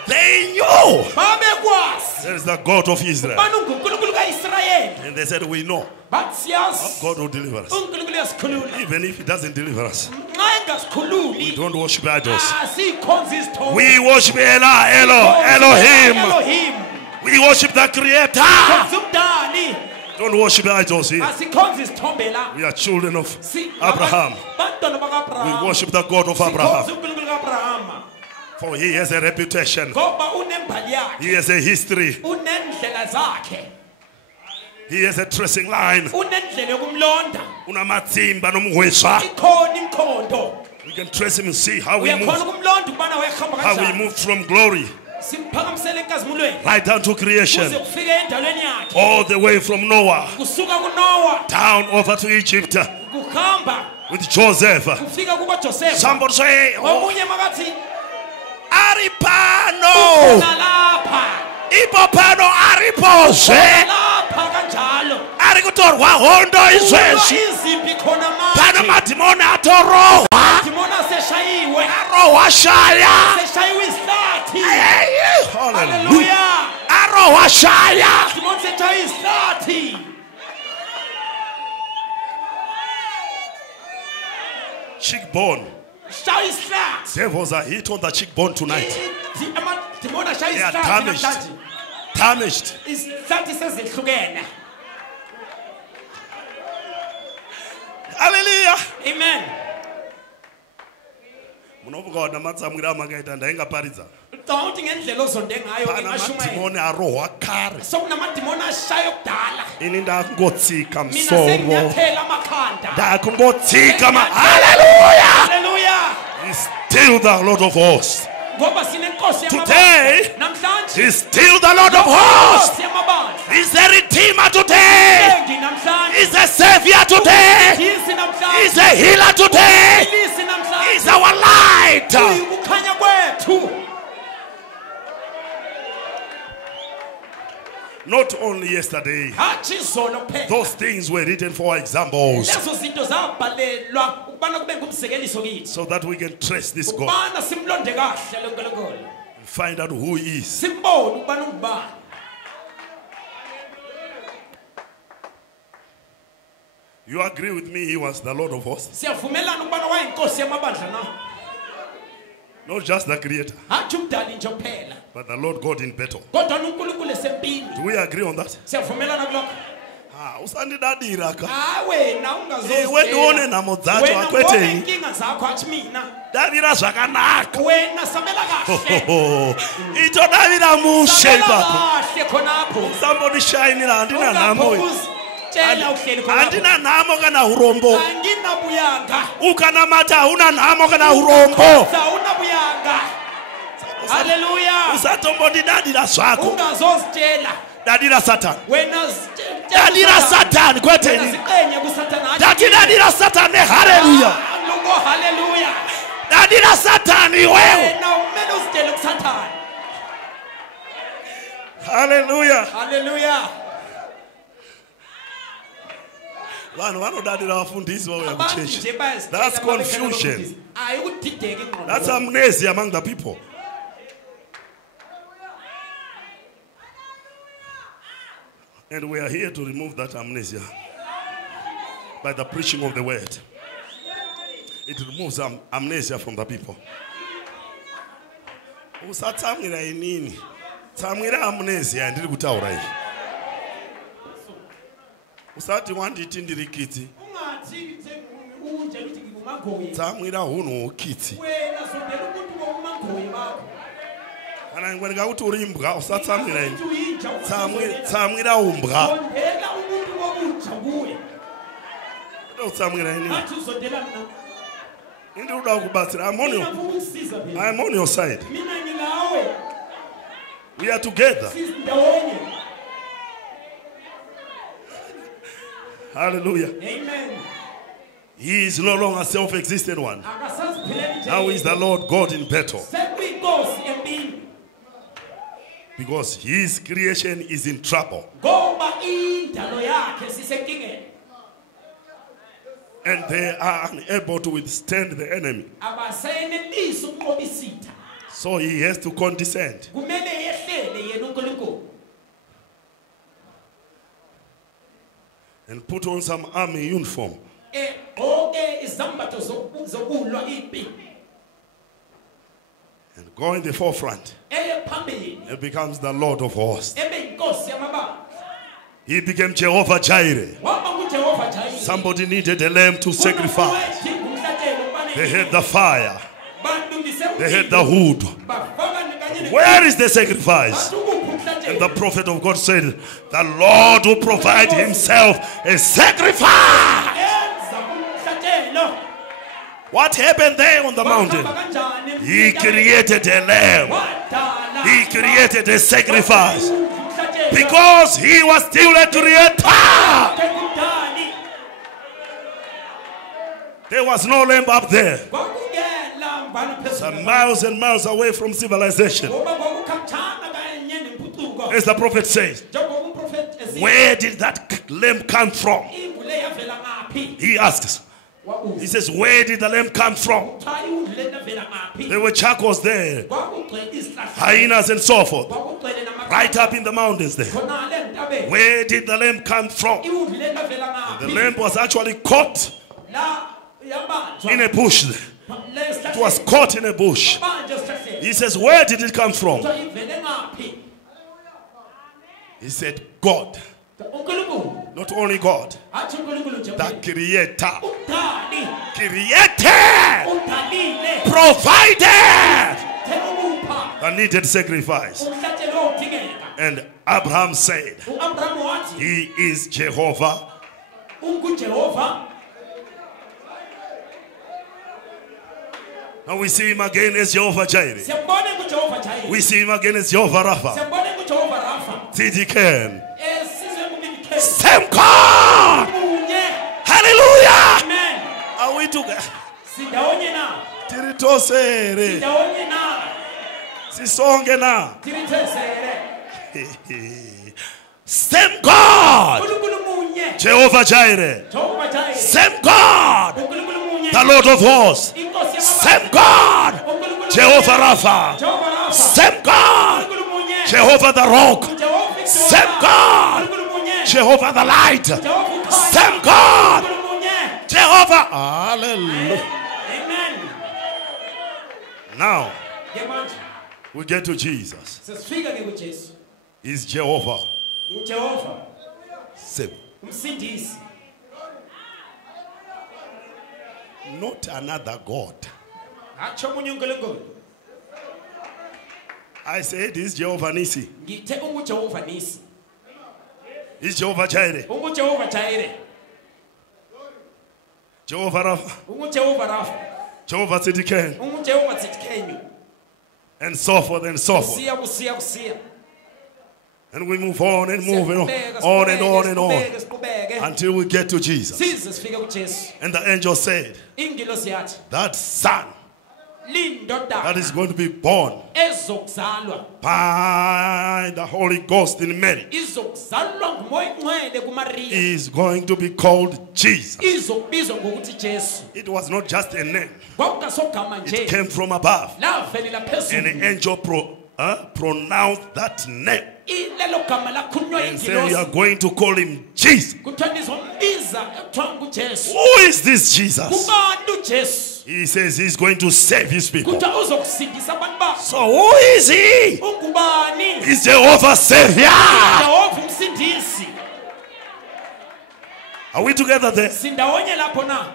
They knew Babekwazi. there is the God of Israel. Bani uNkulunkulu kaIsrayeli. And they said, we know Bathi siyazi. God will deliver us. uNkulunkulu uyasikhulula. Even if he doesn't deliver us, Nxa engasikhululi. don't worship idols. Asikhonza izithombe. We worship Elohim. Elohim. We worship the Creator. Khonza umdali. Don't worship idols here. Asikhonza izithombe la. We are children of Si- Abraham. Bantwana We bakaAbraham. worship the God of Sikhonza Abraham. uNkulunkulu kaAbrahama. For he has a reputation. Ngoba unembali yakhe. He has a history. Unendlela zakhe. He has a tracing line. Unendlela yokumlonda. Unamatsimba nomhwesha. Ikhona imkhondo. We can trace him and see how we Uyakhona move. ukumlonda ukubana wayehamba How we kanjani. moved from glory Simphakamisele enkazimulweni. right down to Kuze creation. kufike endaweni yakhe. All the way from Noah Kusuka kuNoah down over to Egypt kuhamba with Joseph. kufika kuba Joseph. Somebody say, oh, Omunye makathi aripano nalapha ipopano aripoze lapha kanjalo arikutorwa hondo izwezi izimpi khona pana manje madimoni atorohwa dimona seshayiwe arohwa shaya seshayiwe ihlathi hallelujah haleluya arohwa shaya dimona seshayiwe ihlathi cheekbone. shaya ihlathi Devils are hit on the cheekbone tonight. dimona shaya They are ihlathi damaged. namhlanje Damaged. ihlathi sezihlukene Hallelujah. amen Munobugona matsamgira makaita ndaingaparidza. Don't ngendlela ozonde ngayo Pana ngingashumayela madimoni arohwa kare. sokunamadimoni ashaya okudala Ini ndakungotsika mina msoro. senginyathela amakhanda Ndakungotsika hallelujah. haleluya He's still the Lord of hosts. ngoba sinenkosi Today, yamabandla namhlanje He's still the Lord of hosts. inkosi yamabandla He's a redeemer today. Engi namhlanje He's a savior today. Yisi He's namhlanje a healer today. Yisi namhlanje He's our light. ukukhanya kwethu Not only yesterday, hathi izolo kuphela those things were written for examples lezo zinto zabhalelwa ukubana kube ngumzekeliso kithi so that we can trace this God ukubana simlonde kahle lo nkulunkulu and find out who He is. simbone ukubana ungubani You agree with me? He was the Lord of hosts, siyavumelana ukubana wayinkosi yamabandla na not just the Creator, hathi umdali nje kuphela but the Lord God in battle. kodwa uNkulunkulu esempini Do we agree on that? siyavumelana kulokho Usandidadira ka. wena wendione namo dzacho akwete. inkinga zakho athi mina Davira zvakanaka. wena sabela kahle Ito davira mushe sabela ipapo. kahle khonapho Somebody shine handina namo. tshela uhleli khonapho Handina namo kana urombo. anginabuyanga Ukanamata una namo kana urombo. unabuyanga haleluya Usatombodidadira zvako. ungazozitshela Dadira Satan. wena Dadira Satan kwetheni. siqenye kusathana Dati dadira Satan hallelujah. Lungo haleluya Dadira Satan wewe. wena umele uzitshele kusathana Hallelujah. haleluya Vanhu vanodadira vafundisi vauya abantu kuchechi. nje bayazitshela That's uma befika confusion. lokufundisa. Ayikudideka ingqondo That's amnesia among the people. And we are here to remove that amnesia by the preaching of the word. It removes amnesia from the people. Usatsamwira inini. Tsamwira amnesia ndiri kutaura izvi. Usati wanditi ndiri kitsi. ungathi unje uthi ngumagoyi Tsamwira hunhu hwokitsi. wena sondela umuntu wokumagoyi bakho Kana ngwenga kuti uri imbwa usatsamwira ini. uthi uyinja Tsamwira umbwa. sondela umuntu wokunja kuwe Utsamwira ini. athi uzondela mina Ndiri kuda kubatsira. mina mfuku ukusiza phela I am on your side. mina ngilawe We are together. sizindawonye Hallelujah. amen He is no longer a self-existent one. akasaziphileli nje Now he is the Lord God in battle. sekuyinkosi empini Because his creation is in trouble. ngoba indalo yakhe sisenkingeni And they are unable to withstand the enemy. abasenelisi ukunqoba isitha So he has to condescend. kumele yehlele yena uNkulunkulu And put on some army uniform. egqoke izambatho zokulwa impi And go in the forefront. eye phambili He becomes the Lord of hosts. ebe inkosi yamabandla He became Jehovah Jireh. waba nguJehova Jayire Somebody needed a lamb to sacrifice. They had the fire. They had the wood. Where is the sacrifice? And the prophet of God said, the Lord will provide himself a sacrifice. What happened there on the mountain? He created a lamb. He created a sacrifice. Because he was still a creator. There was no lamb up there. kwabhalwa phezulu some miles and miles away from civilization. ngoba kwakukhatshana kanye nempucuko As the prophet says, njengoba umprofeti esithi where did that lamb come from? imvu le yavela ngaphi He asks. He wabuza says, where did the lamb come from? cha imvu le yavela ngaphi There were chacos there, kwakugcwele izihlahla hyenas and so forth, kwakugcwele nama right up in the mountains there. khona le ntabeni Where did the lamb come from? imvu le yavela The ngaphi lamb was actually caught la yabanjwa in a bush there. le It was caught in a bush. manje sihlahla He says, where did it come from? ivele ngaphi He said, God. uNkulunkulu Not only God, athi uNkulunkulu nje the creator. udali Created, udalile provided themupha the needed sacrifice. umhlatshelo odingeka And Abraham said, uAbraham wathi He is Jehovah. unguJehova Now we see him again as Jehovah Jireh. siyambona nguJehova Jireh We see him again as Jehovah Rapha. siyambona nguJehova Rafa Tidiken. esizwe kumikhe Same God. munye Hallelujah. amen Are we together? sindawonye na Tiritosere. sindawonye na Sisonge na. tirithesere Same God. uNkulunkulu munye Jehovah Jireh. Jehova Jireh Same God. uNkulunkulu munye The Lord of hosts. inkosi Same God. uNkulunkulu Jehovah Rapha. Jehova Rafa Same God. uNkulunkulu munye Jehovah the rock. Jehova Same God. uNkulunkulu munye Jehovah the light. Jehova Same God. uNkulunkulu munye Jehovah. Hallelujah. amen Now ke manje we get to Jesus. sesifika ke kuJesu He's Jehovah. uJehova Same. umsindisi Not another God. atsho omunye uNkulunkulu I said he's Jehovah Nisi. ngithe unguJehova Nisi He's Jehovah Jireh. unguJehova Jireh Jehovah Rapha. unguJehova Rafa Jehovah Tidiken. unguJehova Tsidkenyu And so forth and so forth. kusiya And we move on and move Siyaqhubeka, on and on siqhubeke, and on siqhubeke until we get to Jesus. size sifike kuJesu And the angel said, ingilosi yathi that son that lindodana is going to be born ezokuzalwa by the Holy Ghost in Mary izokuzalwa ngumoya ingcwele kuMaria is going to be called Jesus. izokubizwa ngokuthi Jesu It was not just a name. kwakungasogama It nje came from above. lavelela And phezulu the angel pronounced that name lelo gama lakhulunywa and said, you are ingilosi going to call him Jesus. kuthiwa nizombiza ekuthiwa nguJesu Who is this Jesus? kubantu uJesu He says he's going to save his people. kuthiwa uzokusindisa abantu bakhe So who is he? ungubani He's Jehovah Savior. Jehova umsindisi Are we together there? sindawonye lapho na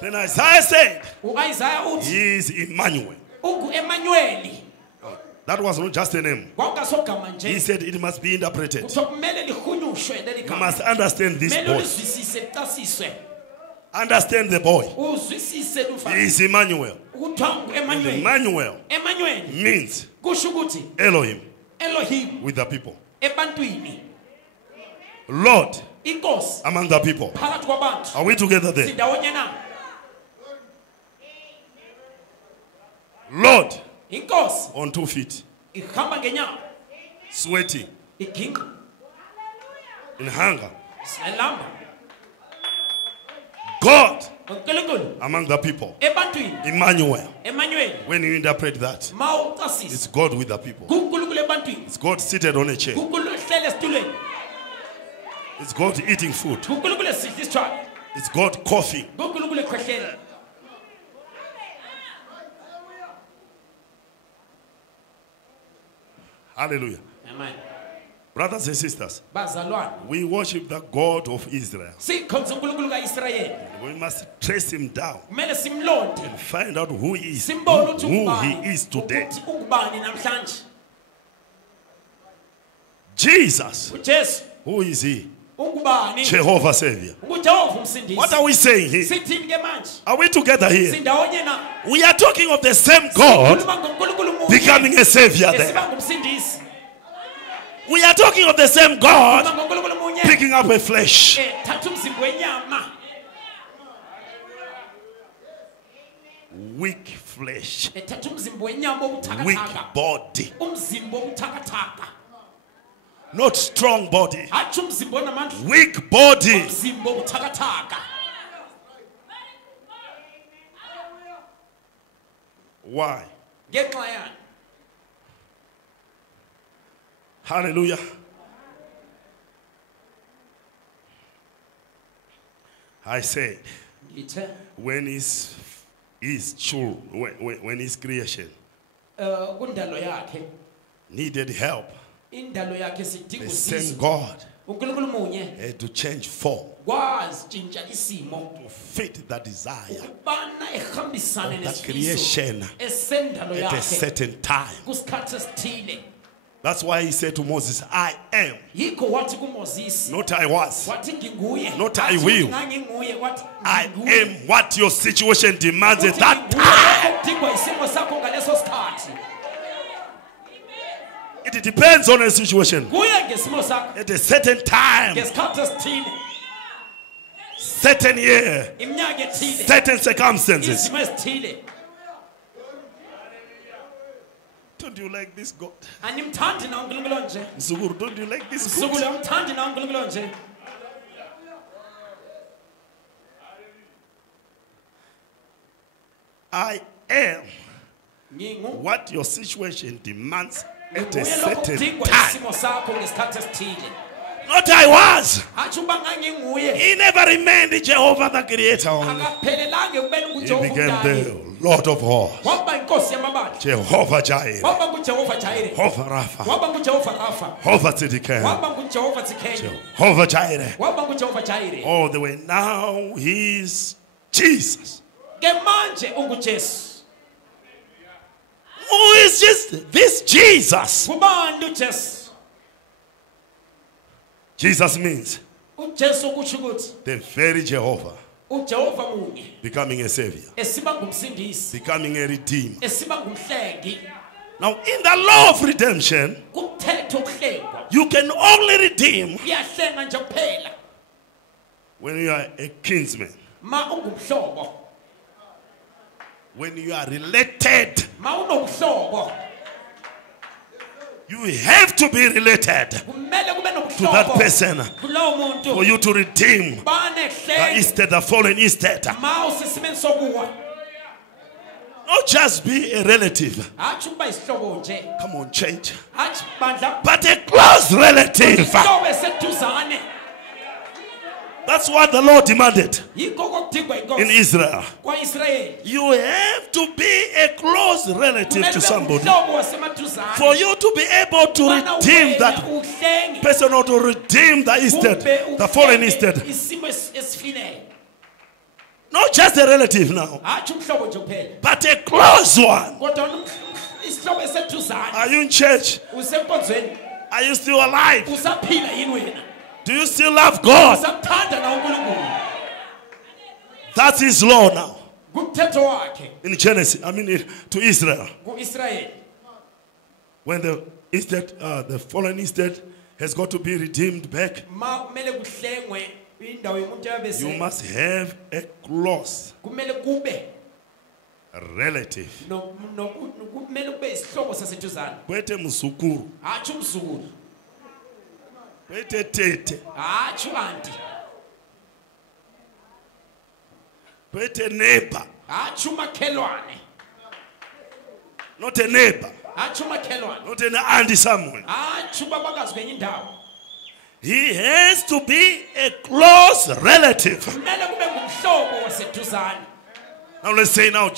Then Isaiah said, uIsaiah uthi he is Emmanuel. ungu-Emmanueli That was not just a name. kwakungasogama He nje said it must be interpreted. kuthiwa kumele lihunyushwe leli You gama must understand this kumele boy. ulizwisise licasiswe Understand the boy. uzwisise He lufa is Emmanuel. kuthiwa ngu-Emmanuel Emmanuel Emmanuel means kusho ukuthi Elohim Elohim with the people. ebantwini Lord inkosi among the people. phakathi kwabantu Are we together there? sindawonye na Lord inkosi on 2 feet, ihamba ngenyawo sweating, iginqa in hunger. elamba God uNkulunkulu among the people. ebantwini Emmanuel. Emmanuel When you interpret that, ma ucasisa it's God with the people. kuNkulunkulu ebantwini It's God seated on a chair. kuNkulunkulu ehlele esitulweni It's God eating food. kuNkulunkulu esidla isitshwala It's God coughing. kuNkulunkulu ekhwehlela Hallelujah. amen Brothers and sisters, bazalwane we worship the God of Israel. sikhonza uNkulunkulu kaIsrayeli We must trace him down kumele simlonde and find out who he is, simbone ukuthi who ungubani he is today. ukuthi ungubani namhlanje Jesus, uJesu who is he? ungubani Jehovah Savior. uJehova What umsindisi are we saying here? sithini ke manje Are we together here? sindawonye na We are talking of the same God khuluma ngoNkulunkulu munye becoming a Savior esiba there. ngumsindisi We are talking of the same God khuluma ngoNkulunkulu munye picking up a flesh. thatha umzimba wenyama weak flesh, ethatha umzimba wenyama weak obuthakathaka body, umzimba obuthakathaka not strong body, hathi umzimba onamandla weak body. umzimba obuthakathaka. Why? Ngenxa yani? Hallelujah. I said, Ngithe when his children, when his creation kundalo yakhe needed help, indalo yakhe sidinga the same usizo. God uNkulunkulu munye had to change form kwazitshintsha isimo to fit the desire ukubana ehambisane of the nesifiso creation esendalo at a yakhe certain time. kusikhathi esithile. That's why he said to Moses, I am, Yikho wathi kuMoses not I was. wathi nginguye Not I Wathi will. nganginguye wathi I nginguye. am what your situation demands at Uthi that nginguye time. okudingwa isimo sakho ngaleso sikhathi. It depends on the situation. Kuye ngesimo sakho At a certain time, ngesikhathi esithile, certain year, iminyaka ethile, certain circumstances. izimo ezithile. Don't you like this God? Animthandi na uNkulunkulu nje. Mzukuru, don't you like this God? Mzukulu amthandi na uNkulunkulu nje. I am Ngingu what your situation demands at a nguye lokho certain kudingwa time. isimo sakho ngesikhathi esithile. Not I was. Hathi uba nganginguye He never remained Jehovah the Creator only. akaphelelanga ekubeni He nguJehova became umdali. the Lord of hosts. Waba inkosi yamabandla. Jehovah Jireh. Waba nguJehova Jireh. Jehovah Rapha. Waba nguJehova Rafa. Jehovah Tzidkenu. Waba nguJehova Tsidkenu. Jehovah Jireh. Waba nguJehova Jireh. All the way now he's Jesus. Ke manje unguJesu. Who is this Jesus? Kubani uJesu? Jesus means uJesu kusho ukuthi the very Jehovah uJehova munye becoming a savior, esiba ngumsindisi, becoming a redeemer. esiba ngumhlengi. Now in the law of redemption, Kumthetho wokuhlengwa you can only redeem uyahlenga nje kuphela when you are a kinsman, ma ungumhlobo, when you are related. ma unomhlobo. You have to be related Kumele kube to that nomhlobo person kulowo for muntu you to redeem bane the hlengi estate, the fallen estate. ma usesimeni sokuwa. Not just be a relative. Hathi ukuba isihlobo nje, Come on, change. hathi bandla But a close relative. isihlobo eseduzane. That's what the Lord demanded Yikho kokudingwa in inkosi Israel. kwa-Israyeli. You have to be a close relative Kumele to ube somebody umhlobo wasemaduzane. for you to be able to Ubana redeem wena that uhlengi person or to redeem the estate, kumbe the fallen uhlenge estate. isimo esifileyo. Not just a relative now, Hathi umhlobo nje kuphela but a close one. kodwa isihlobo eseduzane. Are you in church? Usenkonzweni Are you still alive? usaphila yini wena? Do you still love God? Usamthanda na uNkulunkulu? That's his law now. Kumthetho wakhe In Genesis, to Israel. ku-Israyeli. When the estate, the fallen estate has got to be redeemed back, Ma kumele kuhlengwe indawo yomuntu yabese you must have a close kumele kube relative. kumele kube isihlobo saseduzane. Kwete mzukuru, Hathi umzukulu, kwete tete, hathi u-anti, kwete neighbor, hathi umakhelwane, not a neighbor, hathi umakhelwane, not an auntie somewhere. hathi ubabakazi kwenye indawo. He has to be a close relative. Kumele kube ngumhlobo waseduzane. Now let's say now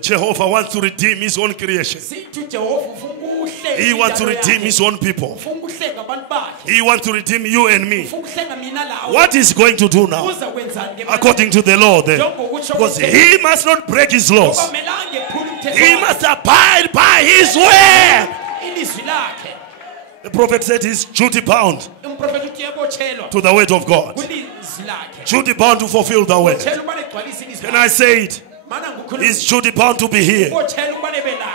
Jehovah wants to redeem his own creation. Sithi uJehova ufuna ukuhlenga He wants to indalo redeem yakhe. his own people. Ufuna ukuhlenga abantu bakhe. He wants to redeem you and me. Ufuna ukuhlenga mina lawo. What is going to do now? Uza kwenzani ke manje? According to the law then. Because he must not break his laws. Akumelanga ephule umthetho He wakhe. must abide by his word. Ilizwi lakhe. The prophet said he's duty bound Umprofeti uthi ebotshelwa to the word of God. kulizwi lakhe. Duty bound to fulfill the word. Tshela ubane gcwalisa ilizwi Can I say it? Mana ngukhuluma. He's duty bound to be here. Ubotshela ubane bela.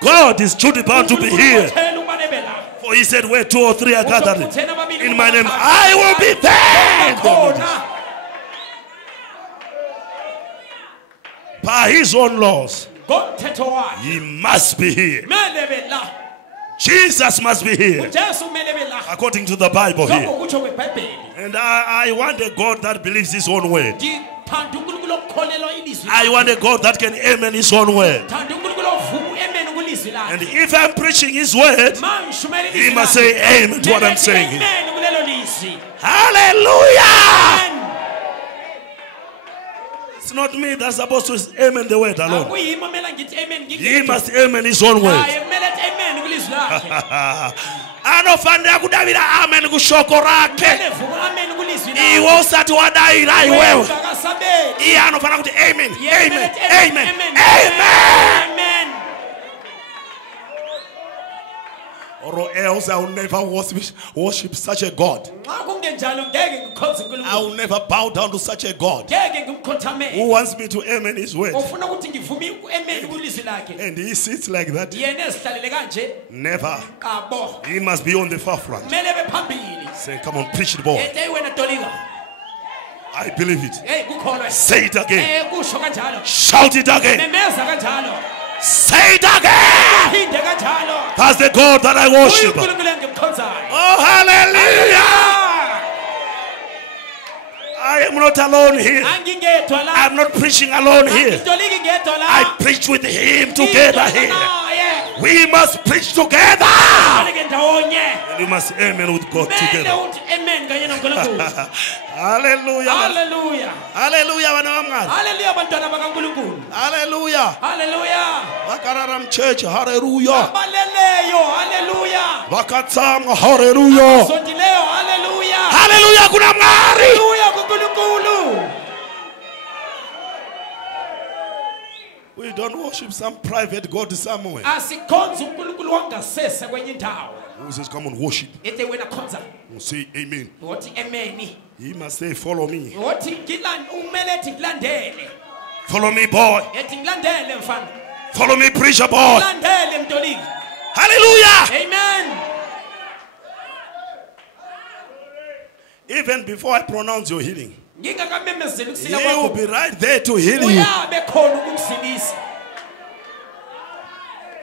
God is duty bound to be here. Ubotshela ubane bela. For he said, where 2 or 3 are gathered in my name, I will be there. Khona. by his own laws, ngomthetho wakhe he must be here. kumele be la Jesus must be here, uJesu kumele be la according to the Bible here. lokho kutsho kweBhayibheli. And I want a God that believes his own word. Ngithanda uNkulunkulu okukholelwa ilizwi I want a God that can amen his own word. ngithanda uNkulunkulu ovuma amen kulizwi lakhe. And if I'm preaching his word, Mangishumela he ilizwi must lakhe. say amen to what I'm saying here. Amen kulelo lizwi. Hallelujah! Amen. It's not me that's supposed to amen the word alone. Akuyimi omela ngithi amen He must amen his own word. Hayi kumele athi amen kulizwi lakhe. Anofanira kudavira amen kushoko rake. Kumele vuka amen kulizwi lakhe. Iwe usati wadayira iwewe. Ungakasabeli. Iye anofanira kuti amen, Yeah, amen, amen, amen, amen. amen. Or else I will never worship such a God. Nxa kungenjalo ngeke ngikhonze I uNkulunkulu. will never bow down to such a God Ngeke who ngimkhothamele. wants me to amen his word. Ufuna ukuthi ngivume amen kulizwi lakhe. And he sits like that. Yena ezihlalele kanje Never. qabo. He must be on the forefront. Kumele bephambili. Say, come on, preach it, boy. Hey wena Dolika. I believe it. Hey kukholwa. Say it again. Kusho kanjalo. Shout it again. Memeza kanjalo. Say it again. Phinde kanjalo. That's the God that I worship. uNkulunkulu engimkhonzayo. Oh, hallelujah. I am not alone here. Angingedwa la. I'm not preaching alone here. Angidoliki ngedwa la. I preach with him together here. Yeah. We must preach together. Alike ndawonye. And we must amen with God Kumele together. uthi amen kanye noNkulunkulu. Hallelujah. Hallelujah. Hallelujah, bana bamngani. Hallelujah bantwana bakaNkulunkulu. Hallelujah. Hallelujah. Vakararam church, hallelujah. Baleleyo. Hallelujah. Vakatsanga, hallelujah. Sondileyo. Hallelujah. Hallelujah, kuna mwari. Hallelujah kuNkulunkulu. We don't worship some private God somewhere. Asikhonza uNkulunkulu wangasese kwenye indawo. Who says, come on, worship. Ethi wena khonza. Say amen. Uthi amen. He must say, follow me. Uthi umele ethi kulandele. Follow me, boy. Ethi ngilandele mfana. Follow me, preacher, boy. Kulandele Mtoliki. Hallelujah. Amen. Even before I pronounce your healing, Ngingakamemezeli he ukusila will kwakho. be right there to heal you. Uyabe khona ukukusilisa.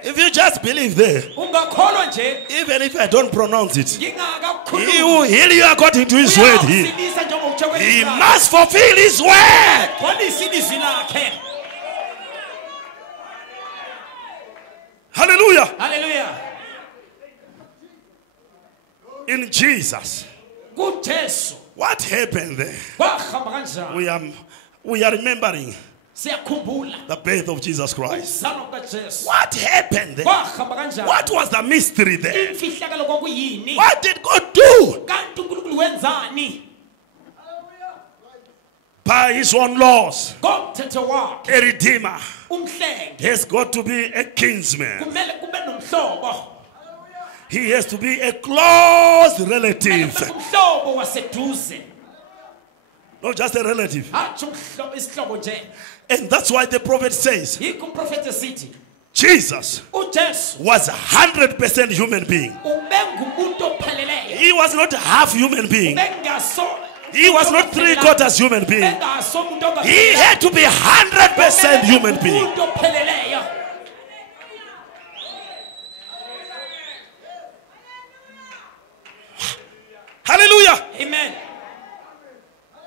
If you just believe there, Ungakholwa nje even if I don't pronounce it, he ngingakakhulumi. will heal you according to his word here. Uyakusilisa njengokutsho He kwelizwi lakhe. must fulfill his word. Gcwalisa ilizwi lakhe. Hallelujah. Hallelujah. In Jesus. KuJesu What happened there? kwahamba kanjani? We are remembering Siyakhumbula the birth of Jesus Christ. ukuzalwa kukaJesu. What happened there? Kwahamba kanjani? What was the mystery there? Imfihlakalo kwakuyini? What did God do? Kanti uNkulunkulu wenzani? By his own laws, Ngomthetho wakhe a redeemer umhlenge has got to be a kinsman. kumele kube nomhlobo. He has to be a close Kumele relative. kube umhlobo waseduze. Not just a relative. Hathi isihlobo nje. And that's why the prophet says Yikho umprofeti esithi Jesus uJesu was 100% human being. ubengumuntu opheleleyo. He was not half human being. Bengaso He was not 3/4 human being. bengaso umuntu He had to be 100% human being. umuntu opheleleyo. Hallelujah. Amen.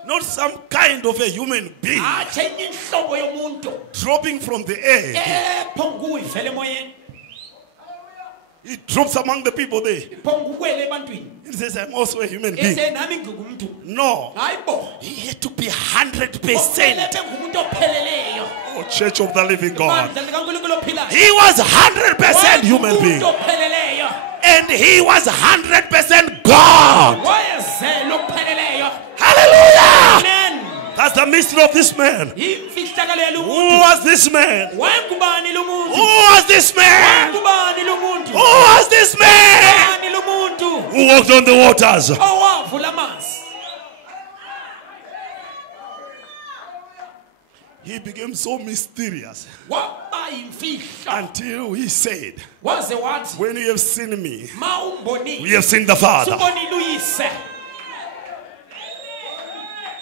Not some kind of a human being Athi enye inhlobo yomuntu dropping from the air. ephonguwe ivele emoyeni. He drops among the people there. Iphonguwele ebantwini. He says, I'm also a human being. Ese nami ngingumuntu. No. Hayibo. He had to be Kumele 100%. bengumuntu opheleleyo. Oh, Church of the Living God. Bandla likaNkulunkulu ophilayo. He was 100% human being. Umuntu opheleleyo. And he was 100% God. Wayezela opheleleyo. Hallelujah. Amen. That's the mystery of this man. Imfihlakalo yalo Who muntu. was this man? Wayengubani lo muntu? Who was this man? Wayengubani lo muntu? Who was this man? Wayengubani lo muntu? Who walked on the waters? Owavula amanzi. He became so mysterious Waba yimfihlo. until he said, Waze wathi when you have seen me, ma umbonile. we have seen the Father. Subonile uyise.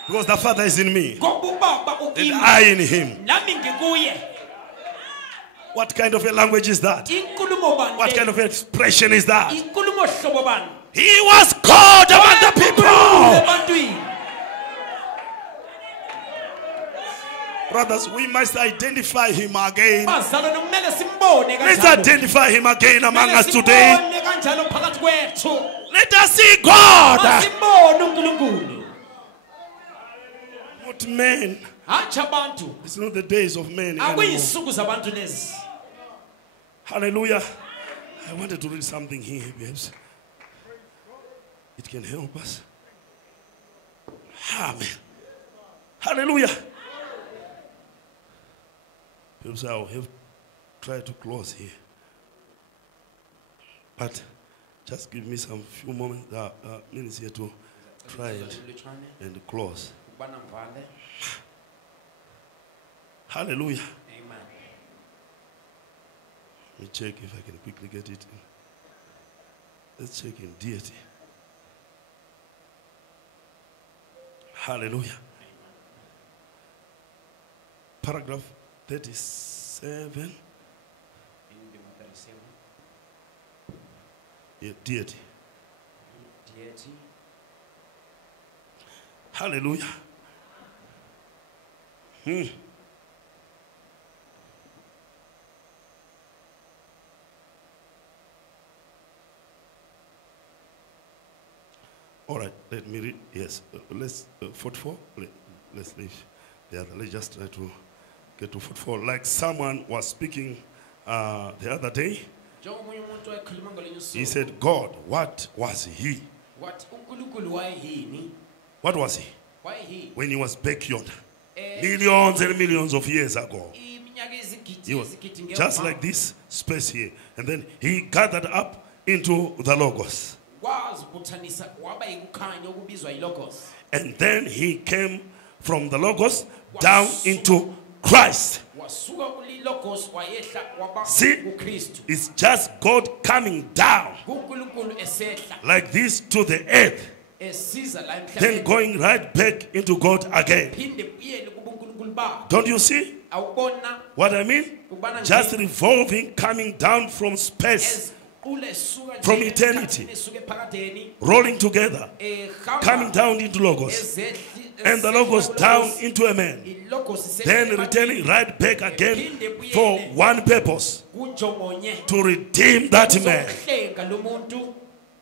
Because the Father is in me. ngoba ubaba And ukimi I in him. nami ngikuye. What kind of a language is that? Inkulumo bani What le? kind of expression is that? Inkulumo hlobo bani? He was called among the people. Ebantwini. Brothers, we must identify him again. Bazalwane kumele simbone Let's kanjalo. identify him again among Kumele us today. simbone kanjalo phakathi kwethu. Let us see God. Asimbone uNkulunkulu. Not men. Hatshi abantu. It's not the days of men anymore. Akuyisuku zabantu lezi. Hallelujah. I wanted to read something here, babes. It can help us. Amen. Hallelujah. Perhaps I'll have tried to close here. But just give me some few moments, minutes here to try and close. Hallelujah. Amen. Let me check if I can quickly get it. Let's check in deity. Hallelujah. Paragraph 37. Yeah, deity. Hallelujah. All right, let me read. Yes, let's 44. Let's leave the other. Let's just try to get to 44. Like someone was speaking the other day. Njengomunye umuntu wayekhuluma ngolenye He usuku. said, God, what was he? Wathi uNkulunkulu wayeyini? What was he? Wayeyini? When he was back yonder. Millions and millions of years ago. Iminyaka ezigidi He was ezigidi ngemva. just like this space here. And then he gathered up into the Logos. Wazibuthanisa waba yikukhanya okubizwa yilogos. And then he came from the Logos down into Christ. Wasuka kulilogos wayehla waba See, kuKristu. it's just God coming down uNkulunkulu esehla like this to the earth, esiza la then emhlabeni. going right back into God again. Phinde uyele kubuNkulunkulu bakhe. Don't you see Awubona what I mean? ubana Just revolving, coming down from space, eziqule suka From eternity. esuke phakadeni rolling together, ehamba coming down into Logos, ezehli and the Logos down into a man, ilogos then returning right back again for one purpose, kunjongonye to redeem that man ukuhlenga lo muntu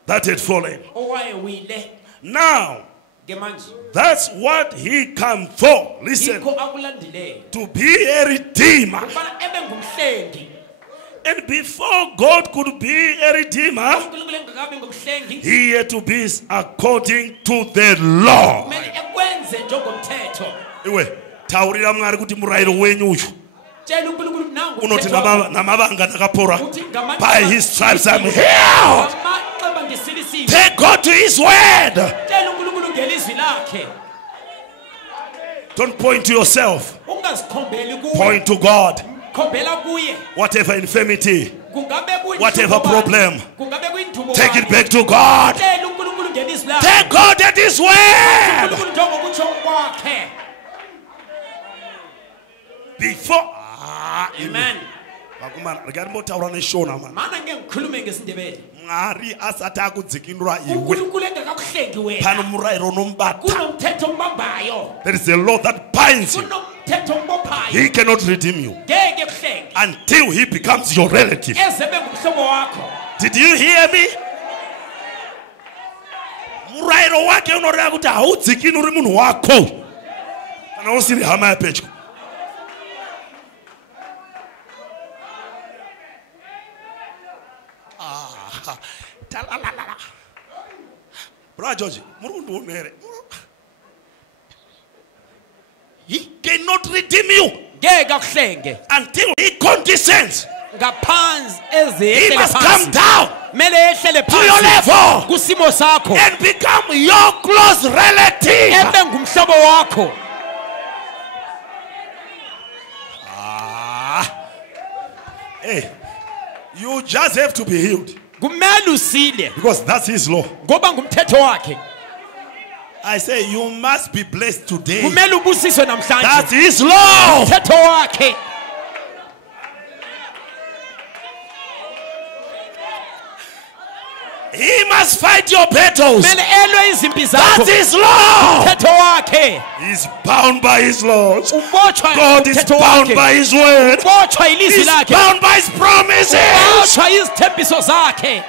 that had fallen. owayewile Now, ke manje that's what he come for. Listen, yikho akulandileyo to be a redeemer. ubana ebe ngumhlengi. And before God could be a redeemer, uNkulunkulu engakabi ngumhlengi he had to be according to the law. kumele ekwenze njengomthetho. Iwe, taurira mwari kuti murayiro wenyu uyu Tshela uNkulunkulu nangu unoti umthetho wakho. namabanga ndakapora. Uthi ngamandla By his stripes I'm healed. Ngamaqeba ngisilisiwe. Take God to his word. Tshela uNkulunkulu ngelizwi lakhe. Don't point to yourself. Ungazikhombeli kuwe. Point to God. Khombela kuye. Whatever infirmity, Kungabe kuyindubo whatever bani, problem, kungabe kuyindubo take bani. it back to God. Tshela uNkulunkulu ngelizwi lakhe. Take God at his word. uNkulunkulu njengokutsho kwakhe. Before. Amen. Vakomana, regarding motaura neshona man. Mana ngeke ngikhulume ngesindebele. Mwari asati akudzikinura iwe. uNkulunkulu engakakuhlengi wena. Pano murayiro unombata. Kunomthetho ombambayo. There is a law that binds you. Kunomthetho ombophayo. He cannot redeem you Ngeke kuhlengi. until he becomes your relative. Eze bengumhlobo wakho. Did you hear me? Murayiro wake unoreva kuti haudzikini uri munhu wako. Kana usiri hama yapedyo. Brother George, he cannot redeem you Ngeke akuhlenge. until he condescends. Ngaphansi He ezehlele must come phansi. down Mele ehlele to your phansi. level Kusimo sakho. and become your close relative. Ebe ngumhlobo wakho. Hey, you just have to be healed Kumele usile because that's his law. ngoba ngumthetho wakhe. I say you must be blessed today. kumele ubusiswe namhlanje That's his law. umthetho wakhe He must fight your battles. kumele elwe izimpi zakho That's his law. umthetho wakhe He's bound by his laws. ubotshwa God is umthetho bound wakhe by his word. ubotshwa ilizwi He's lakhe bound by his promises. ubotshwa izithembiso zakhe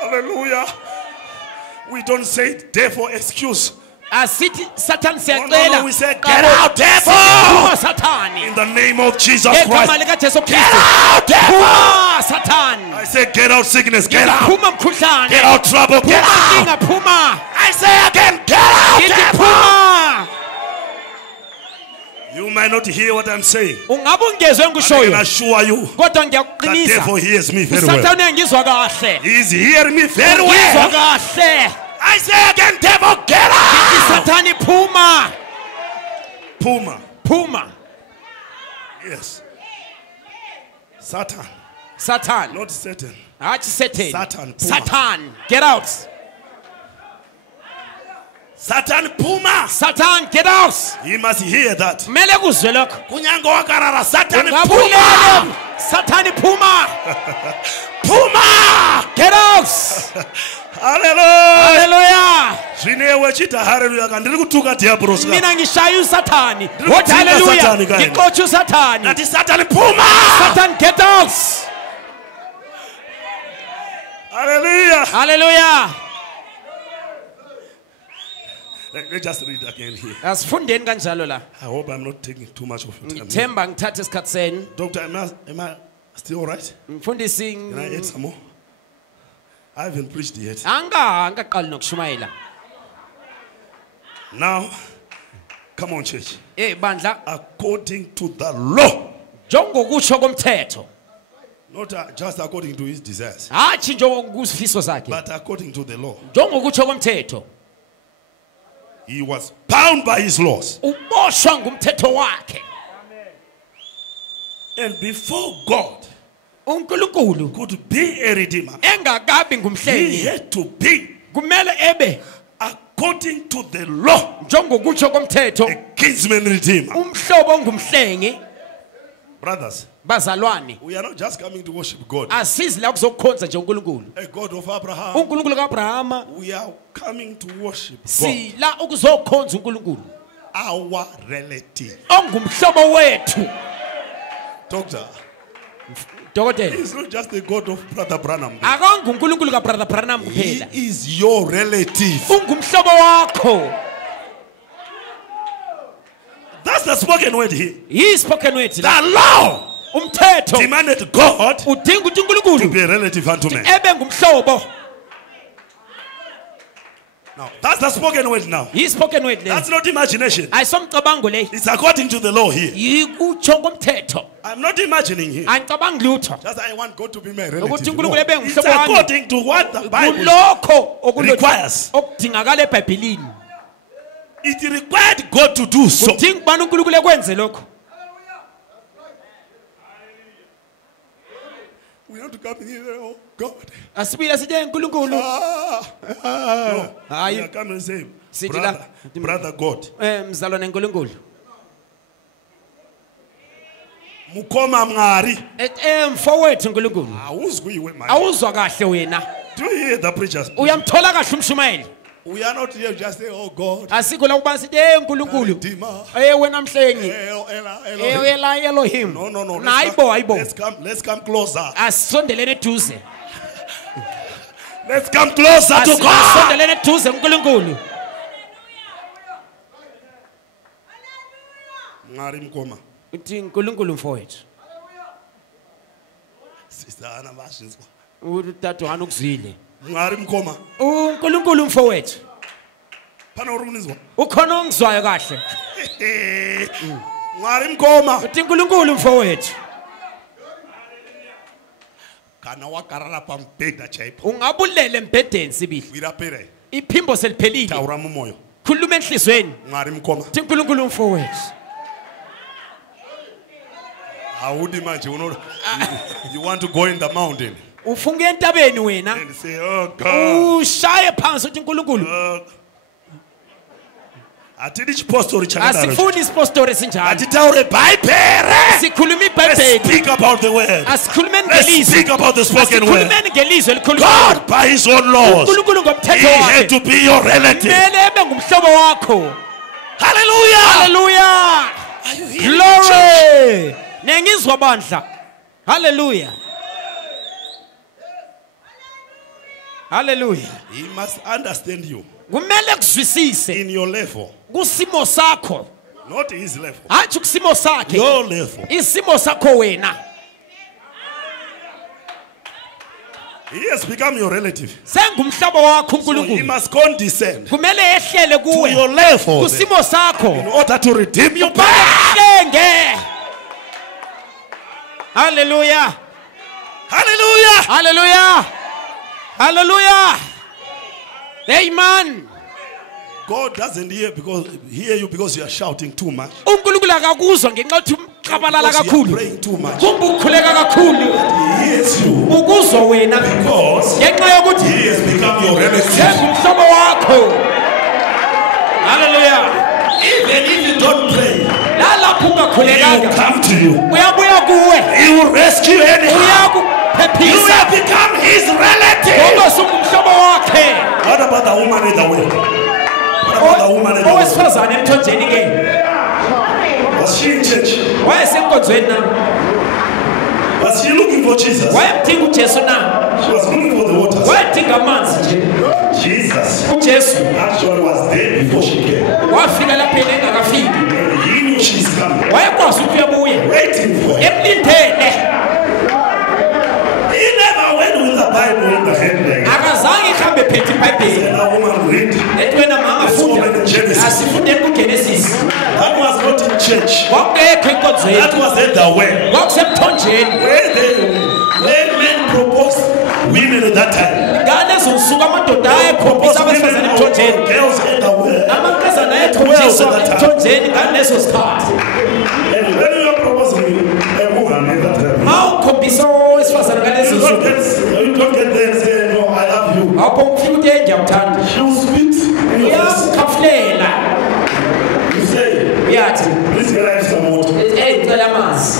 Hallelujah. We don't say therefore excuse. asithi sathani No, siyacela we say get out devil. phuma sathani In the name of Jesus egama Christ. likajesu Get kristu out devil. phuma sathani I say get out sickness. Get out. phuma mkhuhlane Get out trouble. Get phuma out. nkinga phuma I say again get out ngithi devil. phuma You might not hear what I'm saying. ungabe ungezwe I can engishoyo assure you kodwa that ngiyakuqinisa devil hears me very well. usathane ngizwa kahle He's hearing me very ngizwa well. kahle I say again devil get ngithi out. sathani phuma Puma. phuma Yes. Satan. Satan Not Satan. hatshi Satan Satan, phuma. Satan get out Satan Puma. Satan get out He must hear that. kumele kuzwe lokho Kunyango wakarara Satan ungabulele Puma. Satan phuma Puma. get out Hallelujah. haleluya Zvinewe chita hallelujah kandiri kutuka diablos. mina ngishaya uSathani Ndiri wothi kudzinga haleluya Sathani kanye. ngixotsha uSathani Nati Satan Puma. Satan get out Hallelujah. haleluya Let's just read again here. asifundeni kanjalo la I hope I'm not taking too much of your time. ngithemba ngithathe isikhathi senu Doctor, am I still all right? mfundisi Can I add some more? I haven't preached yet. angaqali nokushumayela Now, come on, church. bandla According to the law, njengokutsho komthetho not just according to his desires, hatshi njengokuzifiso zakhe but according to the law. njengokutsho komthetho He was bound by his laws. uboshwa ngumthetho wakhe And before God uNkulunkulu could be a redeemer, engakabi he ngumhlengi had to be, kumele ebe according to the law, njengokutsho komthetho a kinsman redeemer. umhlobo ongumhlengi Brothers, bazalwane we are not just coming to worship God, asizi la kuzokukhonza nje uNkulunkulu a God of Abraham. uNkulunkulu kaAbrahama We are coming to worship God, sila ukuzokhonza uNkulunkulu our relative. ongumhlobo wethu Doctor, dokotela he's not just the God of Brother Branham. akonga uNkulunkulu kaBrother Branham He kuphela is your relative. ungumhlobo wakho That's the spoken word here. yispoken word la The law umthetho demanded God udinga ukuthi to uNkulunkulu be a relative unto man. ebe ngumhlobo Now, that's the spoken word now. yispoken word le That's not imagination. ayisomcabango le It's according to the law here. yikutsho komthetho I'm not imagining here. angicabangi lutho Just I want God to be my ukuthi relative. No. uNkulunkulu ebe It's ngumhlobo wami according to what the Bible kulokho requires. okudingakala eBhayibhelini It required God to do so. udinga ubani uNkulunkulu ekwenze lokho We have to come here. Oh God. asibile sithi uNkulunkulu No. We hayi are coming and say, Sithi brother, la- brother God. mzalwane uNkulunkulu Mukoma mngari. mfowethu uNkulunkulu Awuzwi iwe man. awuzwa kahle wena Do you hear the preachers? uyamthola kahle umshumayeli We are not here just say, oh God. asikho la ukuba sithi uNkulunkulu Redeemer. wena mhlengi Elohim. ela Elohim No. hayibo Let's come closer. asondelene eduze Let's come closer to God. asondelene eduze uNkulunkulu Ngari mkoma. uthi uNkulunkulu mfowethu Sister Anna bashizwa. utata uhana ukuzwile Ngari mkoma. uNkulunkulu mfowethu Phana urunizwa. ukhona ongizwayo kahle Ngari mkoma. uthi uNkulunkulu mfowethu Kana wakarara pampeda chaipo. ungabulele embhedeni sibili Wirapere. iphimbo seliphelile Taura mumoyo. khuluma enhlizweni Ngari mkoma. uthi uNkulunkulu mfowethu Awudi manje you want to go in the mountain. ufunga entabeni wena and say, oh God. ushaye phansi uthi uNkulunkulu Atidi chipostori chakadaro. asifuni isipostori esinjalo Atitaure bypere. sikhuluma Let's iBhayibheli speak about the word. asikhulumeni Let's ngelizwi speak about the spoken word. asikhulumeni ngelizwi elikhulunywayo God, by his own laws, uNkulunkulu he ngomthetho had wakhe to be your relative. kumele ebe ngumhlobo wakho Hallelujah. haleluya Are you hearing me, church? glory nengizwa bandla haleluya haleluya He must understand you kumele kuzwisise in your level, kusimo sakho not his level. hathi kusimo sakhe Your level. isimo sakho wena He has become your relative. sengumhlobo wakho So he uNkulunkulu must condescend kumele ehlele to kuwe your level kusimo sakho in order to redeem you back. bahlenge haleluya Hallelujah. haleluya haleluya amen God doesn't hear you because you are shouting too much. uNkulunkulu akakuzwa ngenxa yokuthi umqabalala Because you are kakhulu praying too much. kumbe ukhuleka kakhulu He hears you ukuzwa wena because ngenxa yokuthi he has become your relative. sengumhlobo wakho haleluya Even if you don't pray, lalapho he will ungakhulekanga come to you. uyabuya kuwe He will rescue anyhow. You uyakuphephisa have become his relative. ngoba sungumhlobo wakhe What about the woman at the well? What about the woman at the well? owesifazane emthonjeni ke Was she in church? wayesenkonzweni na Was she looking for Jesus? wayemdinga ujesu na She was looking for the waters. wayedinga amanzi nje Jesus ujesu actually was there before she came. wafika lapho yena engakafiki And he knew she's coming. wayekwazi ukuthi uyabuya Waiting for her. emlindele He never went with the Bible in the hand like that. akazange ihambe phethe ibhayibheli And that woman read. ethi wena ma angafunda asifundeni kugenesis That was not in church. kwakungekho enkonzweni That was at the well. kwakusemthonjeni Where men proposed women at that time. ngalezo nsuku amadoda ayekhombisa abesifazane emthonjeni Girls at the well. amankazana ayekhonjiswa emthonjeni ngaleso sikhathi And when you are proposing a woman at that time, ma ukhombisa owesifazane ngalezo you don't nsuku get there and say, no, I love you. apho ufika uthi ngiyakuthanda She will spit in your face. uyakukhafulela You say, uyathi please can I have some water? ngicela amanzi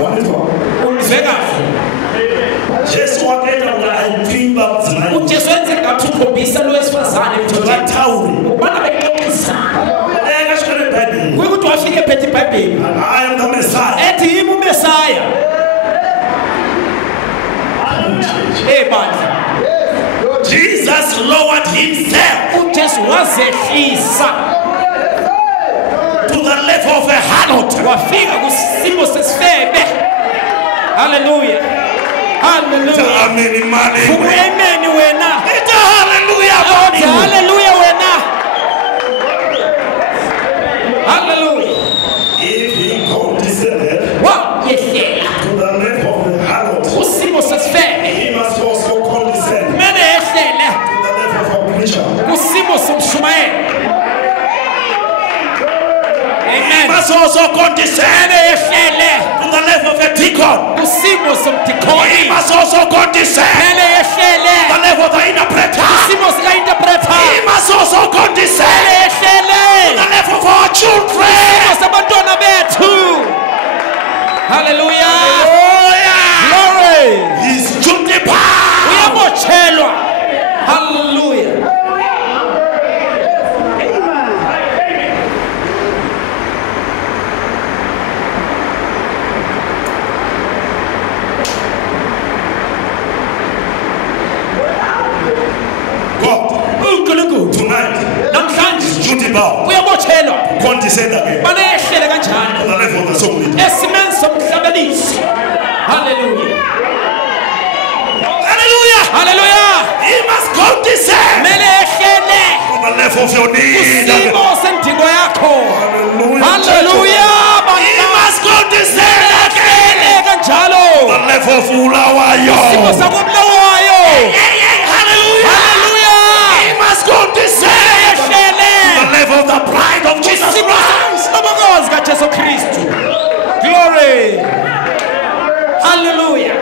What is wrong? undizwe kahle Jesu wakaenda ukaiphimba mzimai. ujesu wenze ngathi ukhombisa lo wesifazane emthonjeni Vathauri. ubana beqisa Eka shikele Bible. kuyikuthi wafike ephethe ibhayibheli I am the Messiah. ethi yimi umesaya bandla Jesus lowered himself ujesu wazehlisa to the level of a harlot. wafika kusimo sesifebe haleluya haleluya Amen, imani. amen wena It's a hallelujah Athi morning. haleluya wena haleluya If he condescended wayehlela to the level of a harlot, kusimo sesifebe he must also condescend kumele ehlele to the level of a preacher. kusimo somshumayeli He amen must also condescend kumele ehlele to the level of a deacon. kusimo He somdikoni must also condescend kumele ehlele to the level of the interpreter. kusimo sika-interpreter He must also condescend kumele ehlele to the level of our children. kusimo sabantwana bethu haleluya glory He's justified. uyabotshelwa haleluya God, uNkulunkulu tonight, namhlanje justified. uyabotshelwa Condescend again bana ehlele kanjani to the level of the song leader. esimeni somhlabelisi haleluya Hallelujah. haleluya He must condescend kumele ehlele to the level of your need. kusimo sendingo yakho Hallelujah. haleluya He must condescend again ehlele kanjalo to the level of Ulawayo. simo sakobulawayo Hallelujah. haleluya He must condescend to ehlele the level of the bride of Jesus kusimo Christ. sabokozi kaJesu Kristu glory haleluya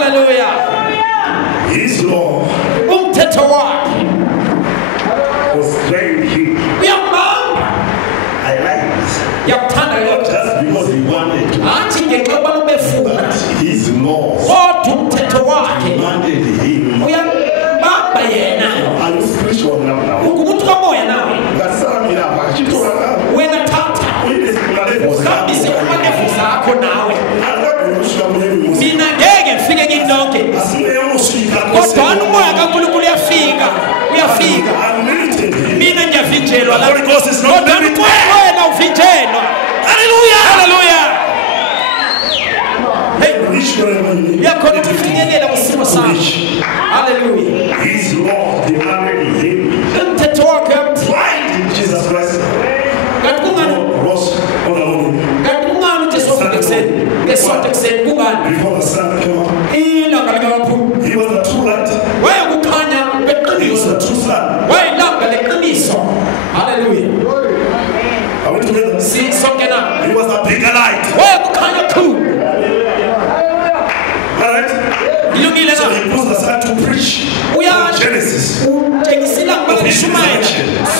Hallelujah. His law Umthetho wakhe was very huge. uyamanga. I like this. Yakuthanda Not yona. just because he wanted to, Hathi ngenxa yokubana ubefuna. but his laws Kodwa umthetho wakhe demanded him. uyambamba yena. Are you spiritual now? Ungumuntu kamoya nawe. Wena thatha uhambise kumanevu zakho nawe. Mina ngeke ngifike kini lonke. Kodwa umoya kaNkulunkulu uyafika. Mina ngiyavinjelwa la. Holy Ghost is not Kodwa limited. wena uvinjelwa. Hallelujah. Hallelujah. Hey, Reach wherever you need. uyakhona ukufinyelela kusimo sakho. Hallelujah. His law demanded him. Umthetho wakhe Why did Jesus Christ kanti kungani rose on the morning uJesu wavuka ekuseni ngesonto ekuseni kungani before the sun came up? ilanga likaphuma He was the true light. wayekukhanya He was beqiniso the true sun. wayilanga leqiniso. Hallelujah. Are we together? Sonke na He was the bigger light. wayekukhanya khulu. Alright? Ilungile So na he used the sun to preach uya Genesis. utshengisa ilanga lokushumayela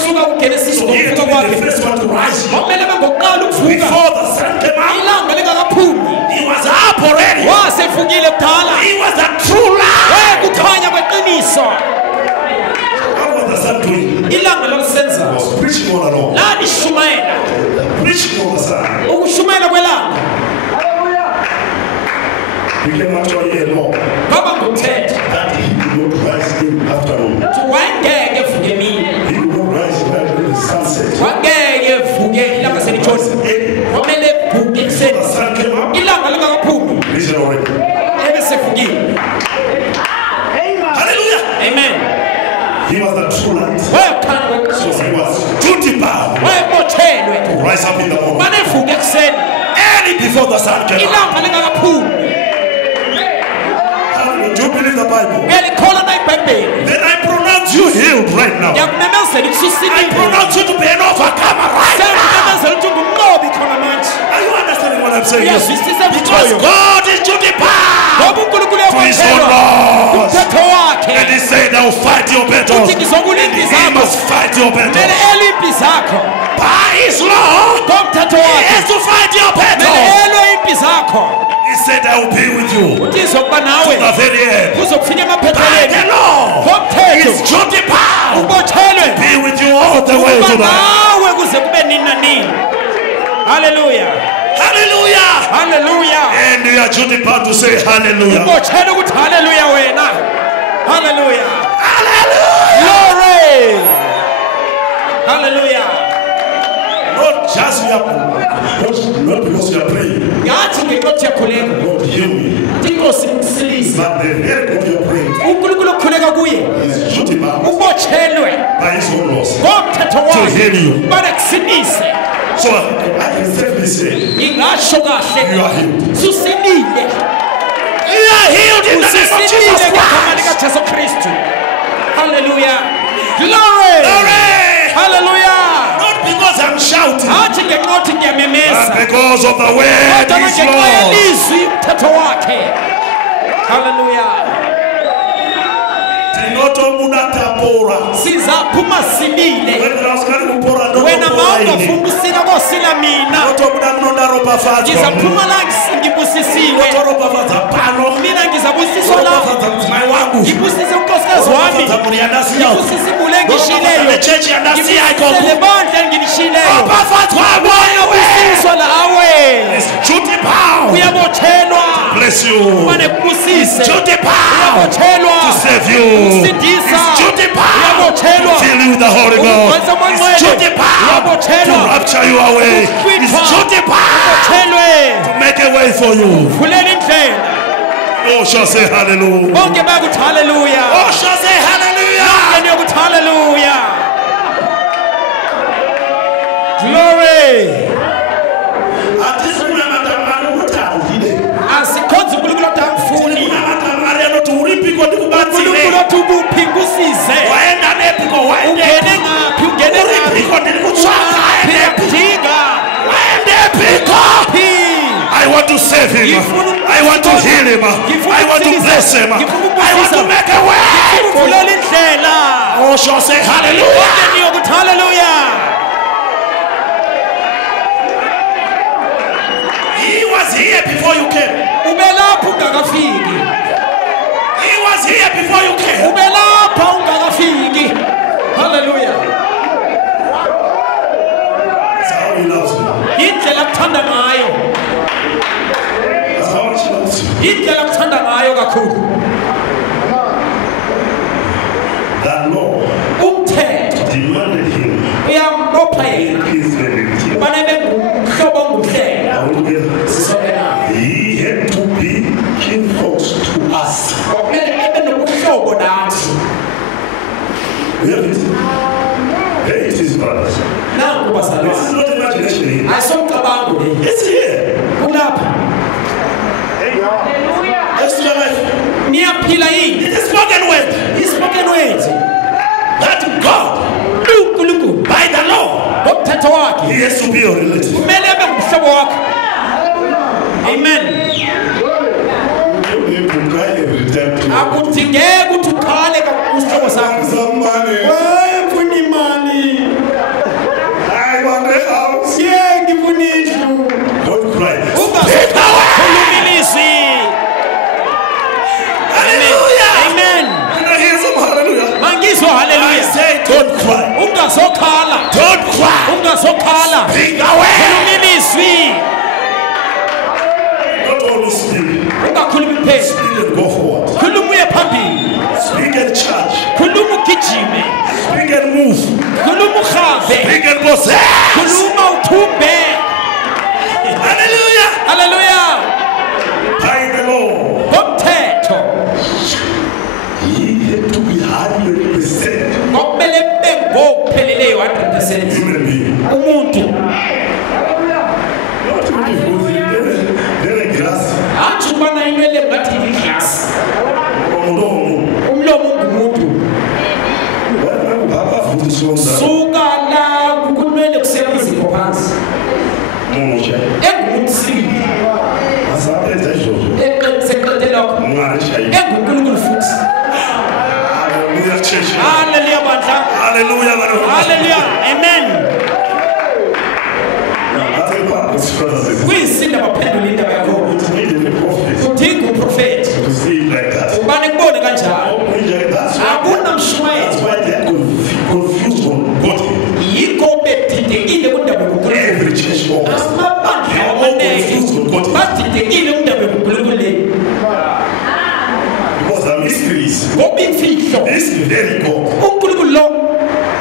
suka kuGenesis So he had to ngokuvuka be the kwakhe. first one to rise. Wamele bengokuqala ukuvuka Before the sun came up, ilanga lingakaphumi. he was up already. Wasefukile kudala. He was the true light. Wayekukhanya kweqiniso. What was the sun doing? Ilanga lokusenza He was preaching all along. lashumayela. Preaching all the sun. Ukushumayela kwelanga Became actually a law kwaba ngumthetho. that he could not rise in afternoon. Wangeke evuke emini. He could not rise when the sun set. Wangeke evuke ilanga selitshonile. Kwamele evuke The ekuseni. sun came up. Ilanga lingakaphumi. Listen already. Ebesefukile. Hallelujah. Amen. He was the true light. Wayekhanya So kweqiniso. he was duty bound Wayebothelwe. to rise up in the morning. Banevuke ekuseni. Early before the sun came up. Ilanga lingakaphumi. Hallelujah. Do you believe the Bible? Uyalikholwa na iBhayibheli. Then I pronounce you healed right now. Ngiyakumemezela ukuthi I ususindile. pronounce you to be an overcomer right now. Sengimemezela ukuthi ungumnqobi khona manje. Are you understanding what I'm saying? Uyazwisisa Because ngikutshoyo. God is duty bound Ngoba uNkulunkulu to his own uyabothelwa laws. umthetho wakhe. And he said, I will fight your battles. Uthi ngizokulwa He zakho. must fight your Kumele battles. elwe impi zakho. By his law, Ngomthetho he wakhe. has to fight your Kumele battles. elwe impi zakho. He said, I will be with you to Uthi izokuba nawe. the very end. Kuzokufika By the emaphethelweni. law, Ngomthetho. he is duty bound. Ubothelwe. Be with you all the way to Kuba the end. nawe kuze kube nini na nini. Hallelujah. Hallelujah. Hallelujah. And you are duty bound to say hallelujah. Ubothelwe ukuthi hallelujah wena. Hallelujah. Hallelujah. Glory. Hallelujah. Not just we are, not because we are praying. Ngathi ngenkothi yakhuleka. Lord, heal me. Inkosi imsilise. But the very God you are praying uNkulunkulu okhuleka kuye is duty bound ubothelwe by his own laws. ngomthetho To wakhe heal you. bana kusinise. So I can safely say, Ngingasho kahle you are healed. susinile. You are healed in the name of Usisinile Jesus ngegama lika Christ. Jesu Kristu. Hallelujah. Glory. Glory. Hallelujah. Not because I'm shouting, Hathi ngenqothi but ngiyamemeza. because of the word Kodwa is ngenxa Lord. yelizwi umthetho wakhe. Hallelujah. Sizaphuma simile. Wena mawungafuna usila kosila mina. Ngizaphuma la ngibusisiwe. Mina ngizabusiswa la. Ngibusise unkosikazi wami. Ngibusise ibule engishileyo. Ngibusise le bandla engilishileyo. Uyabusiswa la awe. Uyabothelwa. Bless you. Mane kubusise. It's duty bound Uyabothelwa. to save you. Ukusindisa. It's duty bound Uyabothelwa. to fill you with the Holy Ghost. It's duty bound to rapture you away. It's duty bound Uyabothelwe. to make a way for you. Vulela indlela. Oh, shall say hallelujah. Bonke bakuthi hallelujah. Oh, shall say hallelujah. Yena yokuthi hallelujah. Glory. Asikhonza uNkulunkulu otamfuni. uNkulunkulu othi ubuphi kusize. Ungene ngaphi? Ungene ngaphi? I want to save him. I want to heal him. I want to bless him. I want to make a way. Oh, shall say hallelujah. Hallelujah. He was here before you came. Ubelapha ungakafiki. He was here before you came. Ubelapha ungakafiki. Hallelujah. That's how he loves you. Indlela akuthanda ngayo. That's how much he loves you. Indlela akuthanda ngayo kakhulu. That law Umthetho demanded him. uyambopha yena. His benediction. Kufanele umhlobo onguhlela. He had to be kinfolks to us. Kumele ebe nobuhlobo nathi. We have it. Hey, it is brothers. Nangu This is bazalwane. not imagination. Ayisomcabango le. It's here. Kulapha. That's your life. Niyaphila yini? It is spoken word. Ispoken word. That God, uNkulunkulu by the law, ngomthetho wakhe he has to be your relative. kumele ebe ngumhlobo wakho. Amen. You need to cry every time to Akudingeki ukuthi ukhale kusihlobo sakho. somebody. Ngifuna imali. I want a house. Yeah, ngifuna indlu. Don't cry. Ungakhuluma ilizwi. Hallelujah. Amen. Can I hear some hallelujah? Mangizwa I hallelujah. say, don't cry. Ungazokhala. Don't cry. Ungazokhala. Speak away. Khuluma ilizwi. Not only speak. Ungakhuluma iphezulu. Speak and go forward. Khuluma uye phambili. Speak and charge. Khuluma ugijime. Speak and move. Khuluma uhambe. Speak and possess. Khuluma uthumbe. Hallelujah. Hallelujah. By the law, Ngomthetho he had to be 100% ngokumele ebe ngokupheleleyo 100% human being. umuntu. Not only good, then a grass. Athi ubana inwele ngathi iglasi. Umlomo ungumuntu. Suka la kukunwele kusebenza izipho phansi. Engumuntu sibili. Eqedela lokho. Engunkulunkulu futhi. Hallelujah, church. Hallelujah bandla. Hallelujah, man. Hallelujah. Amen. Kuyinsinda baphendula indaba yakho. Udinga uprofeti. Ubani kubone kanjalo. Akunamshwayezo. Yikho bedidekile kundaba yokuNkulunkulu. Amabandla amaningi badidekile kundaba yokuNkulunkulu le. Because the mysteries Ngoba imfihlo is very good. uNkulunkulu lo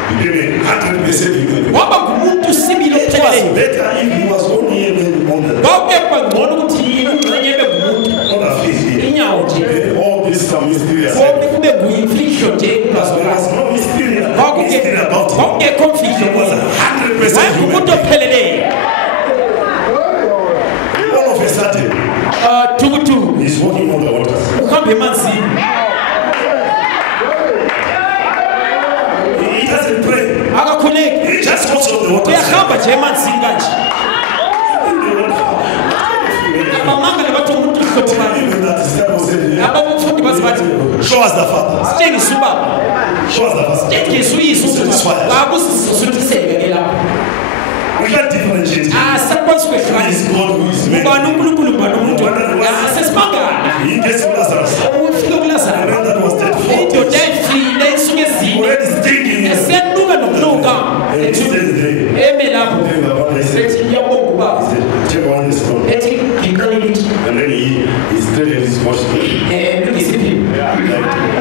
You give me 100% waba ngumuntu sibili It was opheleleyo. better if he was only able on the Kwakubekwa ngcono ukuthi ingxenye ebe ngumuntu. on the feet here. Inyawo nje. All this some mysterious. Konke kube nguyimfihlo nje There ungazokwazi. was no mystery about it. Kwakungekho mfihlo He was kuye. 100% human. Wayengumuntu opheleleyo. All of a sudden, Thukuthuku he's walking on the waters. uhamba emanzini. He doesn't pray. Akakhuleki. He just walks on the waters. Uyahamba nje emanzini kanje. Abamangala bathi umuntu uhlopha. Even that disciple said, Abafundi bathi bathi show us the Father. sitshengisa ubaba. Show us the Father. Sitshengisa uyise akusisuthiseke ke lapho. We can't differentiate. Asakwazi ukwehlukana. He's God who is made. Ubani uNkulunkulu ubani umuntu. Sesimangala. He gets to Lazarus. Ufike The kuLazarus. man that was dead 4 Indoda days. efile isuke ezini. Already stinking. Esenuka nokunuka. And he stays there. Eme lapho. Then the Bible says, Ethi ngiyabonga ubaba. take one stone. Ethi ngiqale lithi And then he straightened his body. ngisiphi.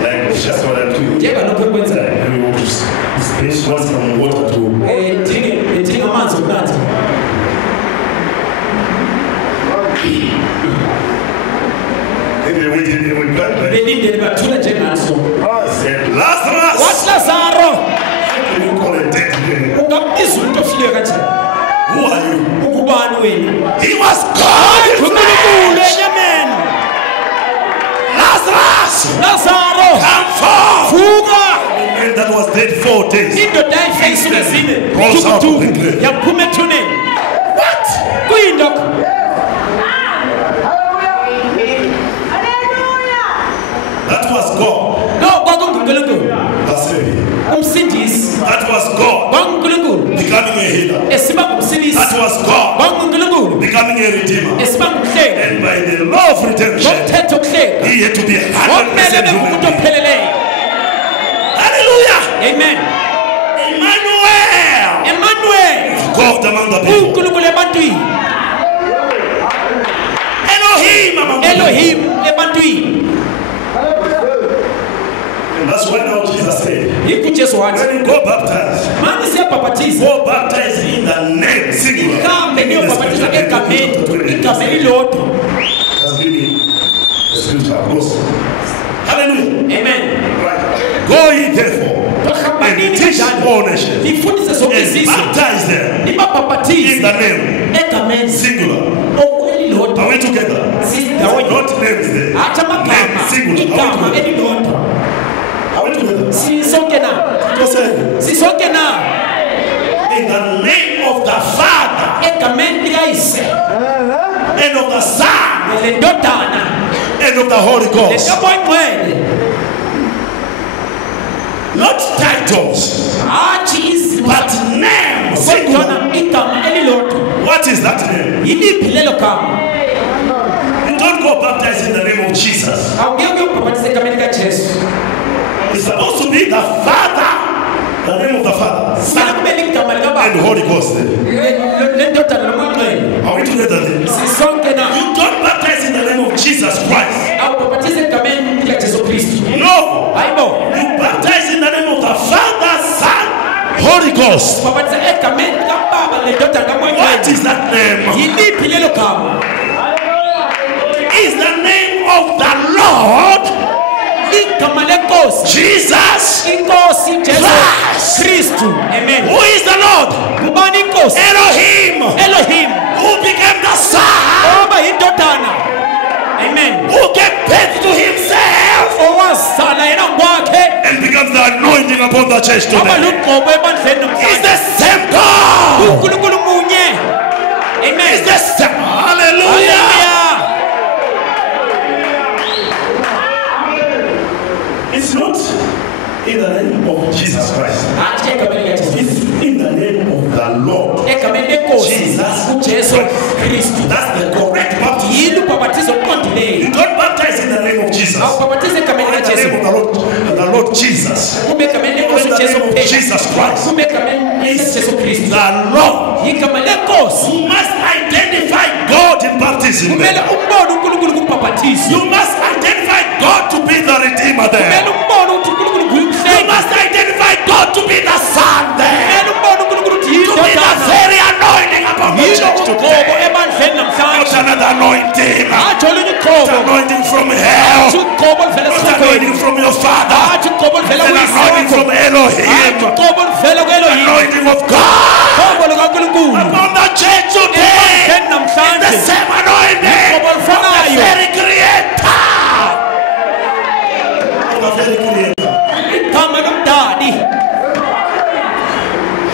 Like just what I'm doing. Njengalokho ekwenza. And we want to space once from water to Edinga amanzi okunatha. and they waited, they went back. Belindele bathula njengaso. Said, Lazarus! Wathi Lazaro, Can you call a dead man? ungambiza umuntu ofileyo kanjani? Who are you? Ukubani wena? He was God! uNkulunkulu enyameni. Lazarus! Lazaro, Come forth! vuka. The man that was dead 4 days. Indoda yayife isuke ezine. Rolls out of the Thukuthuku grave. yaphuma ethuneni. What? Kuyindokho. was God. lo kwakungunkulunkulu That's it. umsindisi That was God kwakungunkulunkulu becoming a healer. esiba ngumsindisi That was God kwakungunkulunkulu becoming a redeemer. esiba ngumhlengi And by the law of redemption, ngomthetho okuhlenga he had to be 100% kwamele human bengumuntu being. opheleleyo. Hallelujah. Amen. Emmanuel. Emmanuel God among the people. unkulunkulu ebantwini. Elohim among the people. Elohim ebantwini. And that's why now Jesus said, Yikho Jesu wathi when you go baptize, manje siyabhaphathiza go baptize in the name singular. ihambe niyobhaphathiza egameni igama elilodwa. Just give me the scripture. Also. Hallelujah. Amen. Right. Go ye therefore and teach all nations nifundise zonke and izizwe baptize them in nibabhaphathize the name egameni singular. elilodwa. Are we together? Ndawonye. Not names there. Hathi Name amagama singular. igama Are we together? elilodwa. Are we together? Sisonke na Just say, sisonke na in the name of the Father egameni likayise and of the Son lendodana and of the Holy Ghost. lendobongcwele. Not titles, Hathi izimo but name singular. kodwa igama elilodwa. What is that name? Yiliphi lelo gama? You don't go baptize in the name of Jesus. Awungeke uyobhaphathiza egameni likaJesu. It's supposed to be the Father, the name of the Father, Kumele Son, kube ligama and likababa Holy Ghost. There. lendodana nomongcwele. Are we together there? Sisonke na You don't baptize in the name of Jesus Christ. awubhaphathiza egameni likaJesu Kristu. No. Hayibo. You baptize in the name of the Father, Son, Holy Ghost. Ubhaphathiza egameni likababa lendodana What nomongcwele. is that name? Yiliphi lelo gama? Is the name of the Lord Igama lenkosi. Jesus. Inkosi Jesu Christ. Kristu. Amen. Who is the Lord? Ngubani inkosi? Elohim. Elohim. Who became the Son. Oba yindodana. Amen. Who gave birth to himself. Owazala yena ngokwakhe. And becomes the anointing upon the church Aba today. lugqobo ebandleni It's namhlanje. the same God. uNkulunkulu munye. Amen. It's the same. Hallelujah. Hallelujah. It's not in the name of Jesus Christ. Hathi egameni likaJesu. It's in the name of the Lord. Egameni lenkosi Jesus. uJesu Kristu. That's the correct baptism. Yilo ubhaphathizo oqondileyo. You don't baptize in the name of Jesus. Awubhaphathiza egameni In the likaJesu. name of the Lord Jesus. Kube egameni In lenkosi the uJesu name of kuphela. Jesus Christ. Kube egameni likaJesu Kristu. The Lord. Igama lenkosi. You must identify God in baptism. Kumele umbone uNkulunkulu kumbhaphathizo. You must identify God to be the Redeemer Kumele there. umbone ukuthi uNkulunkulu You nguyumhlengi. must identify God to be the Son there. Kumele umbone uNkulunkulu ukuthi To be the yindodana. very anointing upon the Yilo church ugqobo today. ebandleni Not namhlanje. another anointing. Hathi olunye Not ugqobo. anointing from hell. Hathi ugqobo oluvela Not esifeni. anointing from your father. Hathi ugqobo oluvela An kuyise anointing wakho. from Hathi Elohim. ugqobo oluvela ku-Elohim. Anointing of God Ugqobo lukaNkulunkulu. upon the church today. Ebandleni The namhlanje. same anointing Ugqobo from the olufanayo. very creator. From the very creator. Igama lomdali.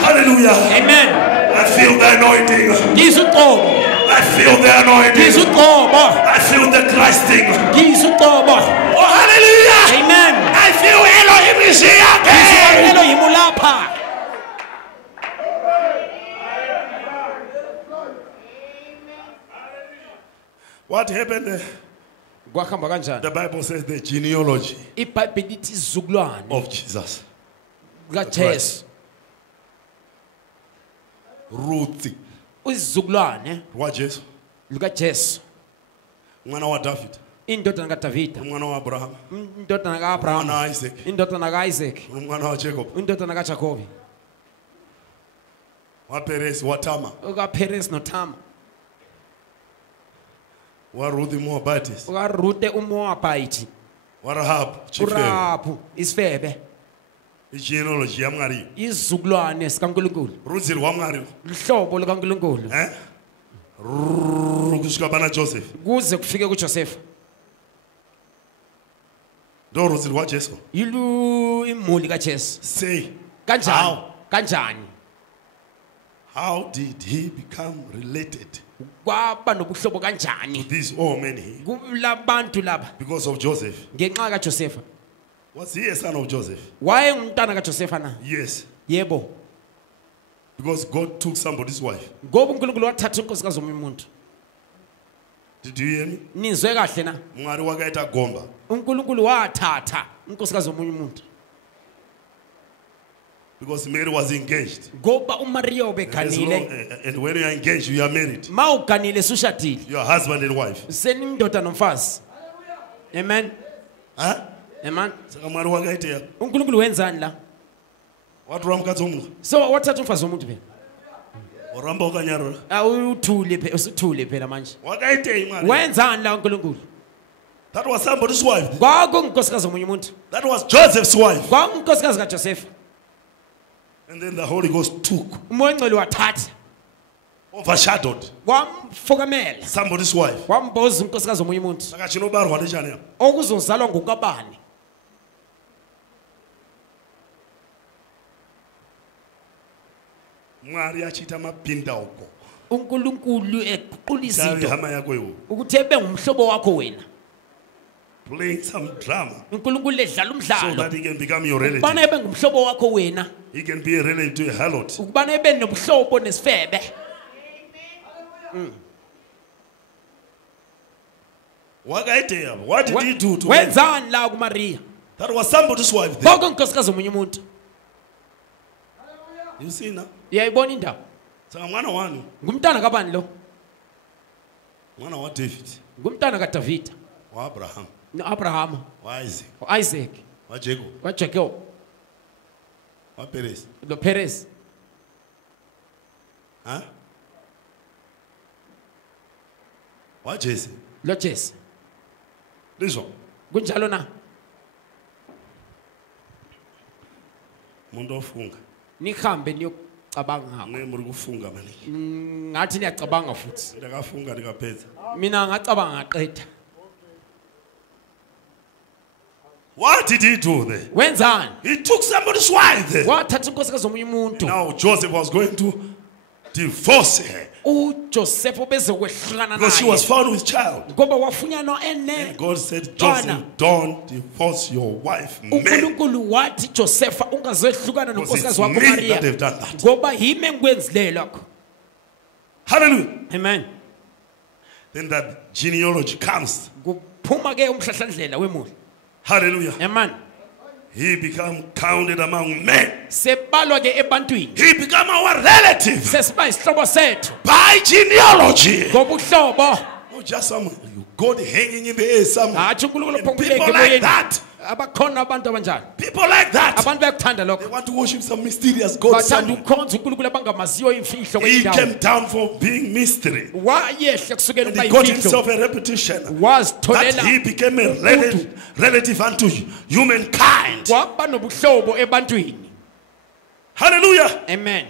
Hallelujah. Amen. I feel the anointing. Ngizwa ugqobo. I feel the anointing. Ngizwa ugqobo. I feel the Christing. Ngizwa ugqobo. Oh, hallelujah. Amen. I feel Elohim is here Ngizwa again. u-Elohim ulapha. What happened there? Kwahamba kanjani? The Bible says the genealogy iBhayibheli lithi izizukulwane of Jesus. kaJesu. Ruth. Izizukulwane WaJesu. lukaJesu. Mwana wa David. Indodana kaDavida. Mwana wa Abraham. Indodana kaAbraham. Mwana wa Isaac. Indodana kaIsaac. Mwana wa Jacob. Indodana kaJakobe. Wa Perez, wa Tama. ukaPerez noThama. Wa Ruth Moabitess. ukaRute uMoabite. Wa Rahab. Chifere. uRahabu isifebe. Genealogy ya Mngari. Izizukulwane sikaNkulunkulu. Ruth wa Mngari. Ihlobo likaNkulunkulu. Kusuka bana Joseph. Kuze kufike kuJoseph. Do Ruth wa Jesu. Yilu imuli kaJesu. Say, Kanjani? Kanjani? how did he become related Kwaba nobuhlobo kanjani? to these all men here? Kulabantu laba Because of Joseph. ngenxa kaJoseph. Was he a son of Joseph? wayengumntana kaJosefa na? Yes. Yebo. Because God took somebody's wife. Ngoba uNkulunkulu wathatha inkosikazi yomunye umuntu. Did you hear me? Nizwe kahle na? Mwari wakaita gomba. uNkulunkulu wathatha inkosikazi yomunye umuntu. Because Mary was engaged. Ngoba uMaria There's no- ubeganile. and when you are engaged, you are married. Ma uganile sushadile. You are husband and wife. Senindoda nomfazi. Amen. Huh? Amen. Saka Mwari wakaita. uNkulunkulu wenzani la? Watu ramkatsi umntu. So wathatha umfazi womuntu phela. Oramba ukanyarora. Awuthule phela, usuthule phela manje. Wakaita Mwari. Wenzani la uNkulunkulu? That was somebody's wife. Kwakungunkosikazi yomunye umuntu. That was Joseph's wife. Kwakungunkosikazi kaJosefa. And then the Holy Ghost took, Umoya ongcwele wathatha. overshadowed Wamfukamela. somebody's wife. Wamboza unkosikazi yomunye umuntu. Saka chinobarwa ndechani apa? Okuzozalwa ngukabani. Mwari achita mapinda uko. uNkulunkulu eguqula Sawi izinto hama yako iwo. ukuthi ebe ngumhlobo wakho wena. Playing some drama uNkulunkulu edlala so umdlalo. that he can become your relative. Ukubana ebe ngumhlobo wakho wena. He can be a relative to a harlot. Ukubana ebe nobuhlobo nesifebe. Wakaita. What did he do to her? Wenzani la kuMaria? That was somebody's wife there. Kwakungunkosikazi yomunye umuntu. You see now? Uyayibona indaba? Saka mwana wanu. Ngumntana kabani lo? Mwana wa David. Ngumntana kaDavida, Wa Abraham. noAbraham, Wa Isaac. uIsaac, Wa Jacob. kwaJacob, Wa Perez. noPerez. Huh? Wa Jesse. loJese. Listen. Kunjalo na? Muntu ofunga. Nihambe niyocabanga. Nemuri kufunga mani. Ngathi niyacabanga futhi. Ndakafunga ndikaphetha. Mina ngacabanga ngaqeda. What did he do there? Wenzani? He took somebody's wife there. Wathatha inkosikazi yomunye umuntu. Now Joseph was going to divorce her uJoseph bezokwehlukana because she was naye. found with child. Ngoba wafunyanwa ene. God said, Bana. Joseph, don't divorce your wife, Mary. uNkulunkulu wathi Josefa ungazehlukana Because nonkosikazi it's wakho me Maria. that have done that. Ngoba yimi engikwenzile lokho. Hallelujah. Amen. Then that genealogy comes. Kuphuma ke umhlahlandlela wemuli. Hallelujah. Amen. He become counted among men. Sebalwa ke ebantwini. He become our relative Sesiba isihlobo sethu. by genealogy. Ngobuhlobo. Not just some God hanging in the air somewhere. Hathi uNkulunkulu And ophonguleke people like emoyeni. that. Abakhona abantu abanjani. People like that. Abantu bayakuthanda They lokho. want to worship some mysterious God. Bathanda somewhere. ukukhonza uNkulunkulu abangamaziyo imfihlo He kwendawo. came down for being mystery. Wayehle kusukela And ukuba he got imfihlo. himself a reputation. That Wazitholela he became a relative unto humankind. waba nobuhlobo ebantwini. Hallelujah. Amen.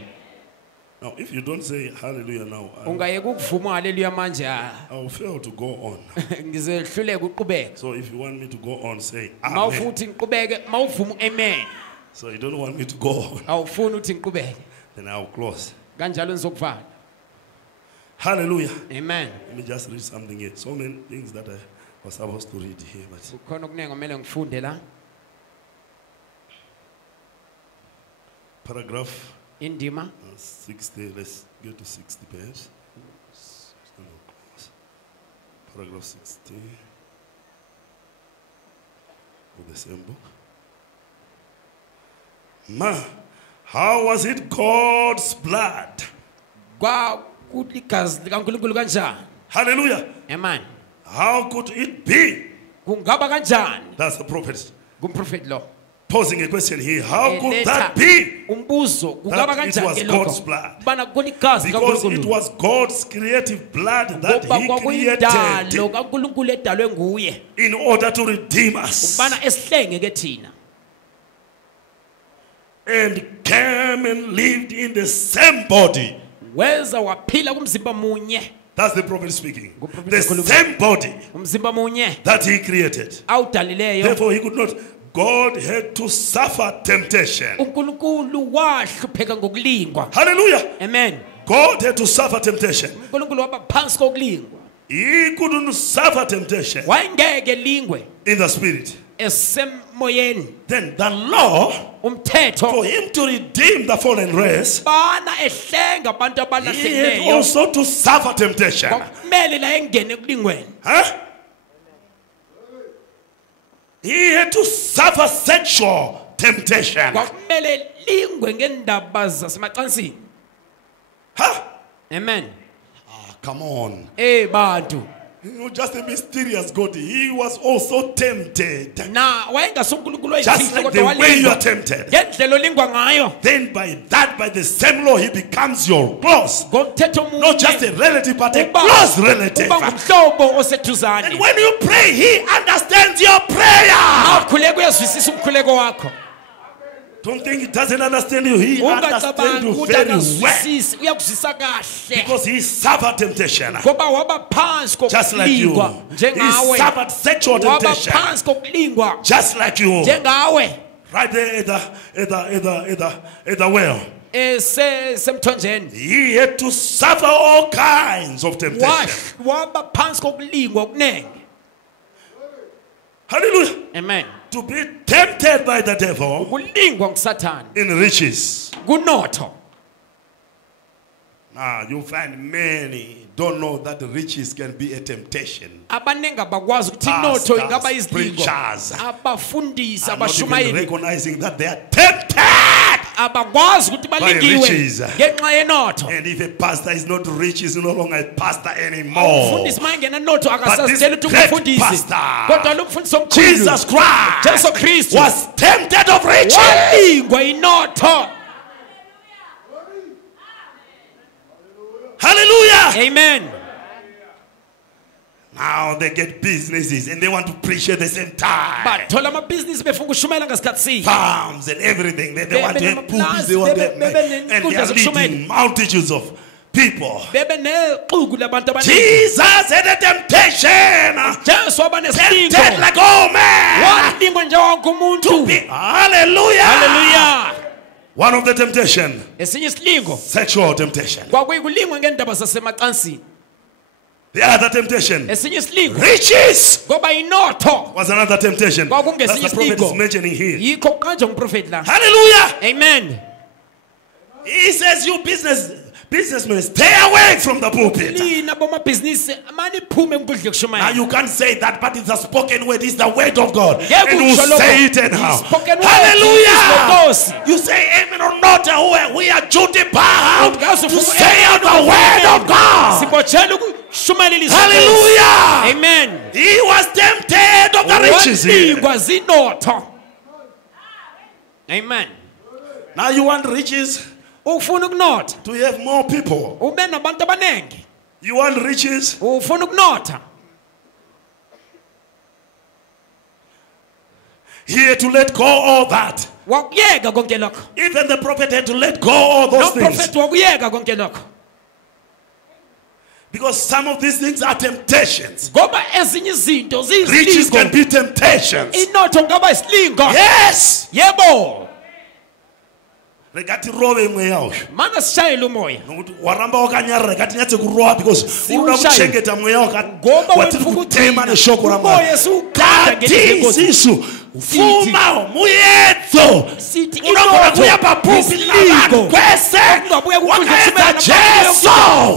Now, if you don't say hallelujah now, Ungayeka ukuvuma haleluya manje. I will fail to go on. Ngizehluleka uqhubeka. So if you want me to go on, say Mawufuthi amen. ngiqhubeke, mawuvuma amen. So you don't want me to go on, Awufuni uthi ngiqhubeke. then I'll close. Kanjalo nizokuvala. Hallelujah. Amen. Let me just read something here. So many things that I was supposed to read here, but Kukhona okuningi kumele ngifunde la. paragraph Indima 60. Let's get to 60 perhaps. Paragraph 60 of the same book. How was it God's blood? kwakuligazi likaNkulunkulu kanjani? Hallelujah. Amen. How could it be? Kungaba kanjani? That's the prophet Kumprofeti lo. posing a question here. How could Eletha that be? umbuzo kungaba That it kanjani was ke God's lokho? blood. Bana kuligazi Because it likaNkulunkulu. was God's creative blood that Ngoba He kwakuyindalo created kaNkulunkulu edalwe nguye. in order to redeem us Bana esihlenge ke thina. and came and lived in the same body. Weza waphila kumzimba munye. That's the prophet speaking. Nguprophet The ekhuluma. same body Umzimba munye that He created. awudalileyo. Therefore, He could not. God had to suffer temptation. uNkulunkulu wahlupheka ngokulingwa. Hallelujah. Amen. God had to suffer temptation. uNkulunkulu waba phansi kokulingwa. He couldn't suffer temptation Wayengeke lingwe in the spirit. esemoyeni then the law, umthetho for him to redeem the fallen race, bana ehlenga abantu he had abalahlekileyo also to suffer temptation. kwakumele la engene ekulingweni Huh? He had to suffer sexual temptation. kwakumele lingwe ngendaba zasemacansini. Huh? Amen. Come on. Bantu You know, just a mysterious God. He was also tempted. na wayengasunkulunkulu Just like the way you are tempted. ngendlela olingwa ngayo Then by the same law, he becomes your close. ngomthetho Not just a relative, but a Uba- close relative. uba ngumhlobo And oseduzane. when you pray, he understands your prayer. Awukhuleka uyazwisisa umkhuleko wakho. Don't think he doesn't understand you. He understands Ungacabangi you ukuthi very well. akazwisisi, uyakuzwisisa kahle. Because he suffered temptation. Ngoba waba phansi Just like you. kokulingwa He njengawe. suffered sexual Waba temptation. phansi kokulingwa Just like you. njengawe. Right there at the well. Semthonjeni. He had to suffer all kinds of temptation. Waba phansi kokulingwa okuningi. Hallelujah. Amen. To be tempted by the devil Kulingwa nguSathane. in riches. Kunotho. You find many don't know that riches can be a temptation. Abaningi abakwazi ukuthi Pastors, inotho ingaba izilingo. preachers, Abafundisi, are not even abashumayeli recognizing that they are tempted. abakwazi ukuthi balingiwe riches. ngenxa yenotho. And if a pastor is not rich, he's no longer a pastor anymore. Umfundisi mayengena notho But this akasazitshela ukuthi great umfundisi. pastor, Kodwa lo mfundisi omkhulu Jesus Christ, Jesu Kristu was tempted of riches. walingwa inotho. Hallelujah. Amen. Now they get businesses and they want to preach at the same time. Bathola amabhizinisi befuna ukushumayela ngasikhathi sinye. Farms and everything. They want to have Bebe pools. They want to have, bebe and they are nenkundla zokushumayela. leading multitudes of people. Bebe nexuku labantu abaningi. Jesus had a temptation. Jesu waba Tempted nesilingo. like all men. Walingwa nje wonke umuntu. Hallelujah. Hallelujah. One of the temptation, Esinye isilingo sexual temptation. kwakuyikulingwa ngendaba zasemacansini. The other temptation, Esinye isilingo riches, ngoba inotho. was another temptation. That's Kwakungesinye the prophet is isilingo. mentioning here. Yikho kanje umprofeti la. Hallelujah. Amen. He says, you businessmen, stay away from the pulpit. Lina bomabhizinisi manje phume enkundla Now yokushumayela. you can't say that, but it's a spoken word. It's the word of God. Yeah, And we'll kutsho lokho. say it anyhow. Spoken word, Hallelujah. izinkosi. You say amen or not. We are duty bound Ungaze to ufune say out amen the word of God. Sibotshela ukushumayela ilizwi. Hallelujah. Amen. He was tempted of the riches here. Walingwa zinotho. Amen. Now you want riches Ufuna ukunotha. to have more people. Ube nabantu abaningi. You want riches. Ufuna ukunotha. He had to let go all that. Wakuyeka konke lokho. Even the prophet had to let go all those things. Nomprofeti wakuyeka konke lokho. Because some of these things are temptations. Ngoba ezinye izinto Riches can ziyisilingo. be temptations. Inotho ngaba isilingo. Yes. Yebo. Regati robe imwe yawo. Mana sishayela umoya. Nokuthi waramba wakanyara regati nyatse kuroba because unoda Siwushaye. kuchengeta mwe yawo Ngoba wathi wethu kutema ukugcina. neshoko Umoya rama. siwuqanda Kati ngezingozi. sisu fuma muyedzo. Sithi Unokona inotho kuya paphupi nabantu isilingo. kwese. Ungabuye kukhundla Wakayenza Jesu.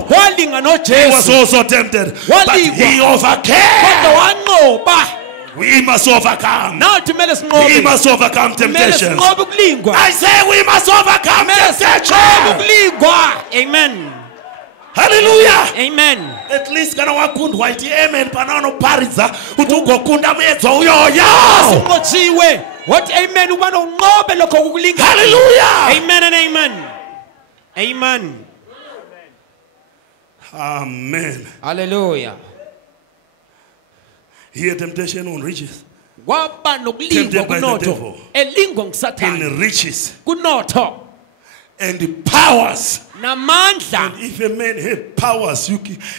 Walinga He was noJesu. also tempted, but Walingwa. he overcame. Kodwa wanqoba. We must overcome. Nathi kumele We sinqobe. must overcome Kumele temptations. sinqobe ukulingwa. I say we must overcome Kumele sinqobe temptation. ukulingwa. Amen. Hallelujah. Amen. At least kana wakundwa iti amen panano paridza kuti ugokunda muedzo uyoyo. Sinqotshiwe. What amen ubana unqobe lokho ukulinga. Hallelujah. Amen and amen. Amen. Amen. Hallelujah. Here temptation on riches. Waba nokulingwa Tempted by the kunotho. devil. Elingwa nguSathane. In riches Kunotho. and powers. Namandla. If a man have powers,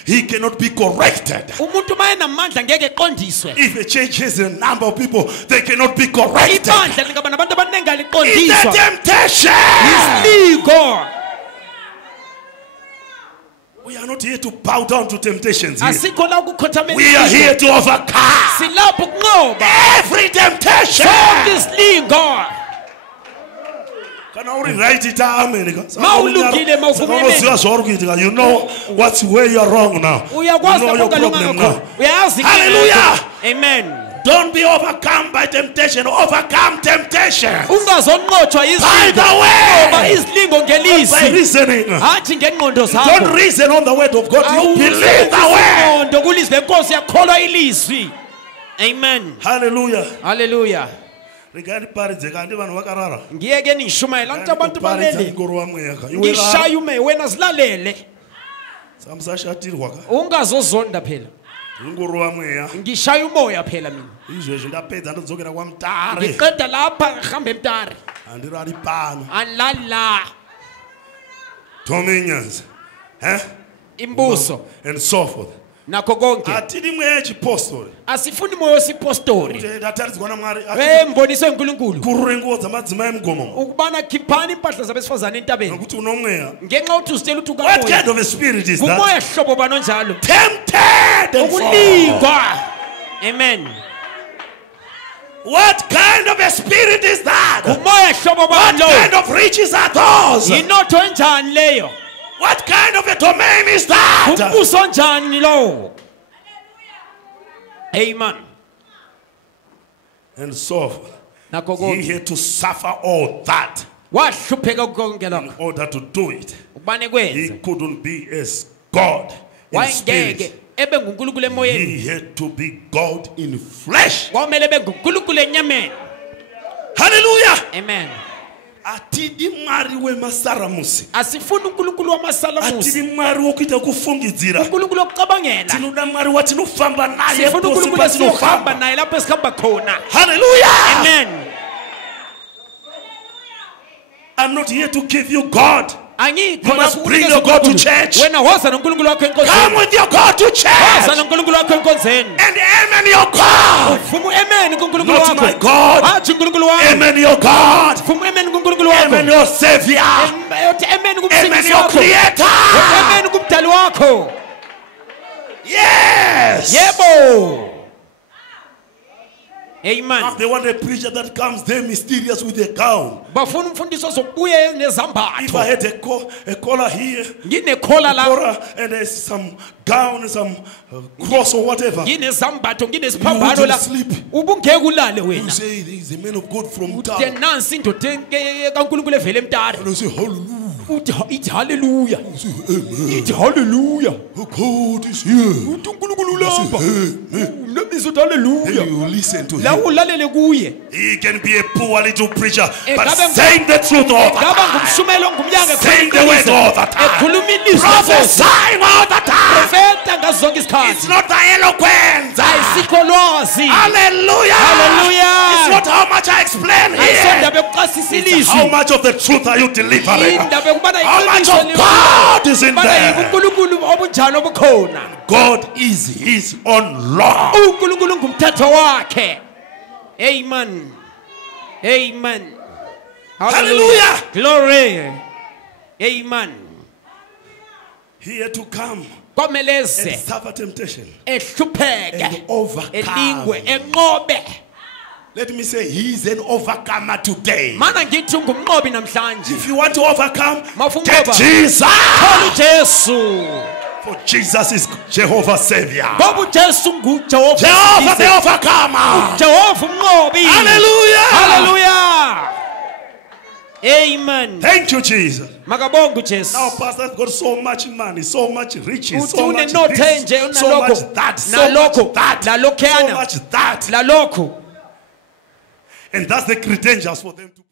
he cannot be corrected. Umuntu maye namandla ngeke eqondiswe. If a church has a number of people, they cannot be corrected. Ibandla lingaba nabantu abaningi It's a aliqondiswa. temptation. Isilingo. We are not here to bow down to temptations. Here. asikho la ukukhothamela We are here to overcome silapho kunqoba every temptation. sonke isilingo. Kana uri right it amen. Mawulungile, mawuvumelekile. You know what's where you are wrong now. You Uyakwazi know your lapho problem kalungakho. now. Uyazi. Hallelujah. Amen. Don't be overcome by temptation. Overcome temptation. Ungazonqotshwa By the izinto. way. Ngoba izilingo By ngelizwi. reasoning. Hathi ngengqondo Don't zakho. reason on the word of God. You believe the word. Ngqondo kulizwi lenkosi yakholwa ilizwi. Amen. Hallelujah. Hallelujah. Ngiyeke nishumayela ukuthi abantu balele. Ngishaya ume wena zilalele. Ungazozonda phela. Ngishaya umoya phela mina. Ngiqeda lapha ngihambe eMtari. Alala. Dominions. Imbuso. And so forth. Nakho konke. Asifuni moyo wesipostoli. Mboniso uNkulunkulu. Ukubana khiphani impahla zabesifazane entabeni. Ngenxa uthi uzitshela ukuthi What ukamoya. kind of a spirit is that? Umoya hlobo bani onjalo. Tempted and so. Ukulingwa. Amen. What kind of a spirit is that? Umoya hlobo What bani lo. kind of riches are those? Inotho enjani leyo? What kind of a domain is that? Umbuso onjani lo? Amen. And so forth. Nakho He konke. had to suffer all that Wahlupheka konke in lokho. order to do it. Ubane He kwenze. couldn't be as God in Wayengeke spirit. ebe nguNkulunkulu emoyeni. He had to be God in flesh. Kwamele ebe nguNkulunkulu enyameni. Hallelujah. Amen. Atidi mwari wemasaramusi. Asifuni uNkulunkulu wamasalamusi. Atidi mwari wokuita kufungidzira. uNkulunkulu okucabangela. Tinoda mwari watinofamba naye Sifuna uNkulunkulu posi esihamba patinofamba. naye lapho esikhamba khona. Hallelujah. Amen. I'm not here to give you God. Angikho You must lapho bring unikeza your God to uNkulunkulu. church. Wena woza noNkulunkulu wakho Come enkonzweni. with your God to Woza church noNkulunkulu wakho enkonzweni. and amen your God. Ufuma amen kuNkulunkulu Not my wakho. God. Hathi uNkulunkulu wakho. Amen your God. Ufuma amen kuNkulunkulu Amen wakho. your Savior. Yothi amen Amen kumsindisi your wakho. Yothi Creator. amen kumdali wakho. Yes. Yebo. Amen. They want a preacher that comes there mysterious with a gown. Bafuna umfundisi ozobuya If I nezambatho. had a collar here, Nginekhola la. collar, and there's some gown and some cross or whatever, Nginezambatho You nginesiphambano wouldn't la. sleep. Ubungeke ulale you wena. say he's a man of God from Uthi town. nansi indoda kaNkulunkulu evele eMtari. And you say, hallelujah. Ithi hallelujah. You say, amen. Ithi hallelujah. Oh, God is here. Uthi uNkulunkulu You say, lapha. amen. Uthi Then hallelujah. you listen to La him. ulalele kuye. He can be a poor little preacher, but Engabe- saying the truth all the Ngaba time. ngumshumela ongumnyanga Saying the word all the time. ekhuluma ilizwi lenkosi. Prophesying all the time. Profeta ngazo zonke It's isikhathi. not the eloquence. Ayisikho lwazi. Hallelujah. Hallelujah. It's not how much I explain here. Ayisondaba yokuqasisa It's how ilizwi. much of the truth are you delivering? Indaba yokubana How much iqiniso of God is in Ubana there? uNkulunkulu obunjani obukhona. God is his own law. uNkulunkulu ngumthetho wakhe. Amen. Amen. Hallelujah. Glory. Amen. He had to come Kwamele and eze suffer temptation ehlupheke and overcome. elingwe enqobe. Let me say, he is an overcomer today. Mana ngithi ungumnqobi namhlanje. If you want to overcome, Mafuna get ukunqoba. Jesus. Thola uJesu. For Jesus is Jehovah's Savior. Ngoba uJesu nguJehova. Jehovah the overcomer. Jehova umnqobi. Hallelujah. Hallelujah. Amen. Thank you, Jesus. Makabonga uJesu. Now, Pastor, I've got so much money, so much riches, so Uthi much unenotho this, enje so unalokho, much that, so nalokho, much that, so nalokhuyana. much that. Lalokho. And that's the credentials for them to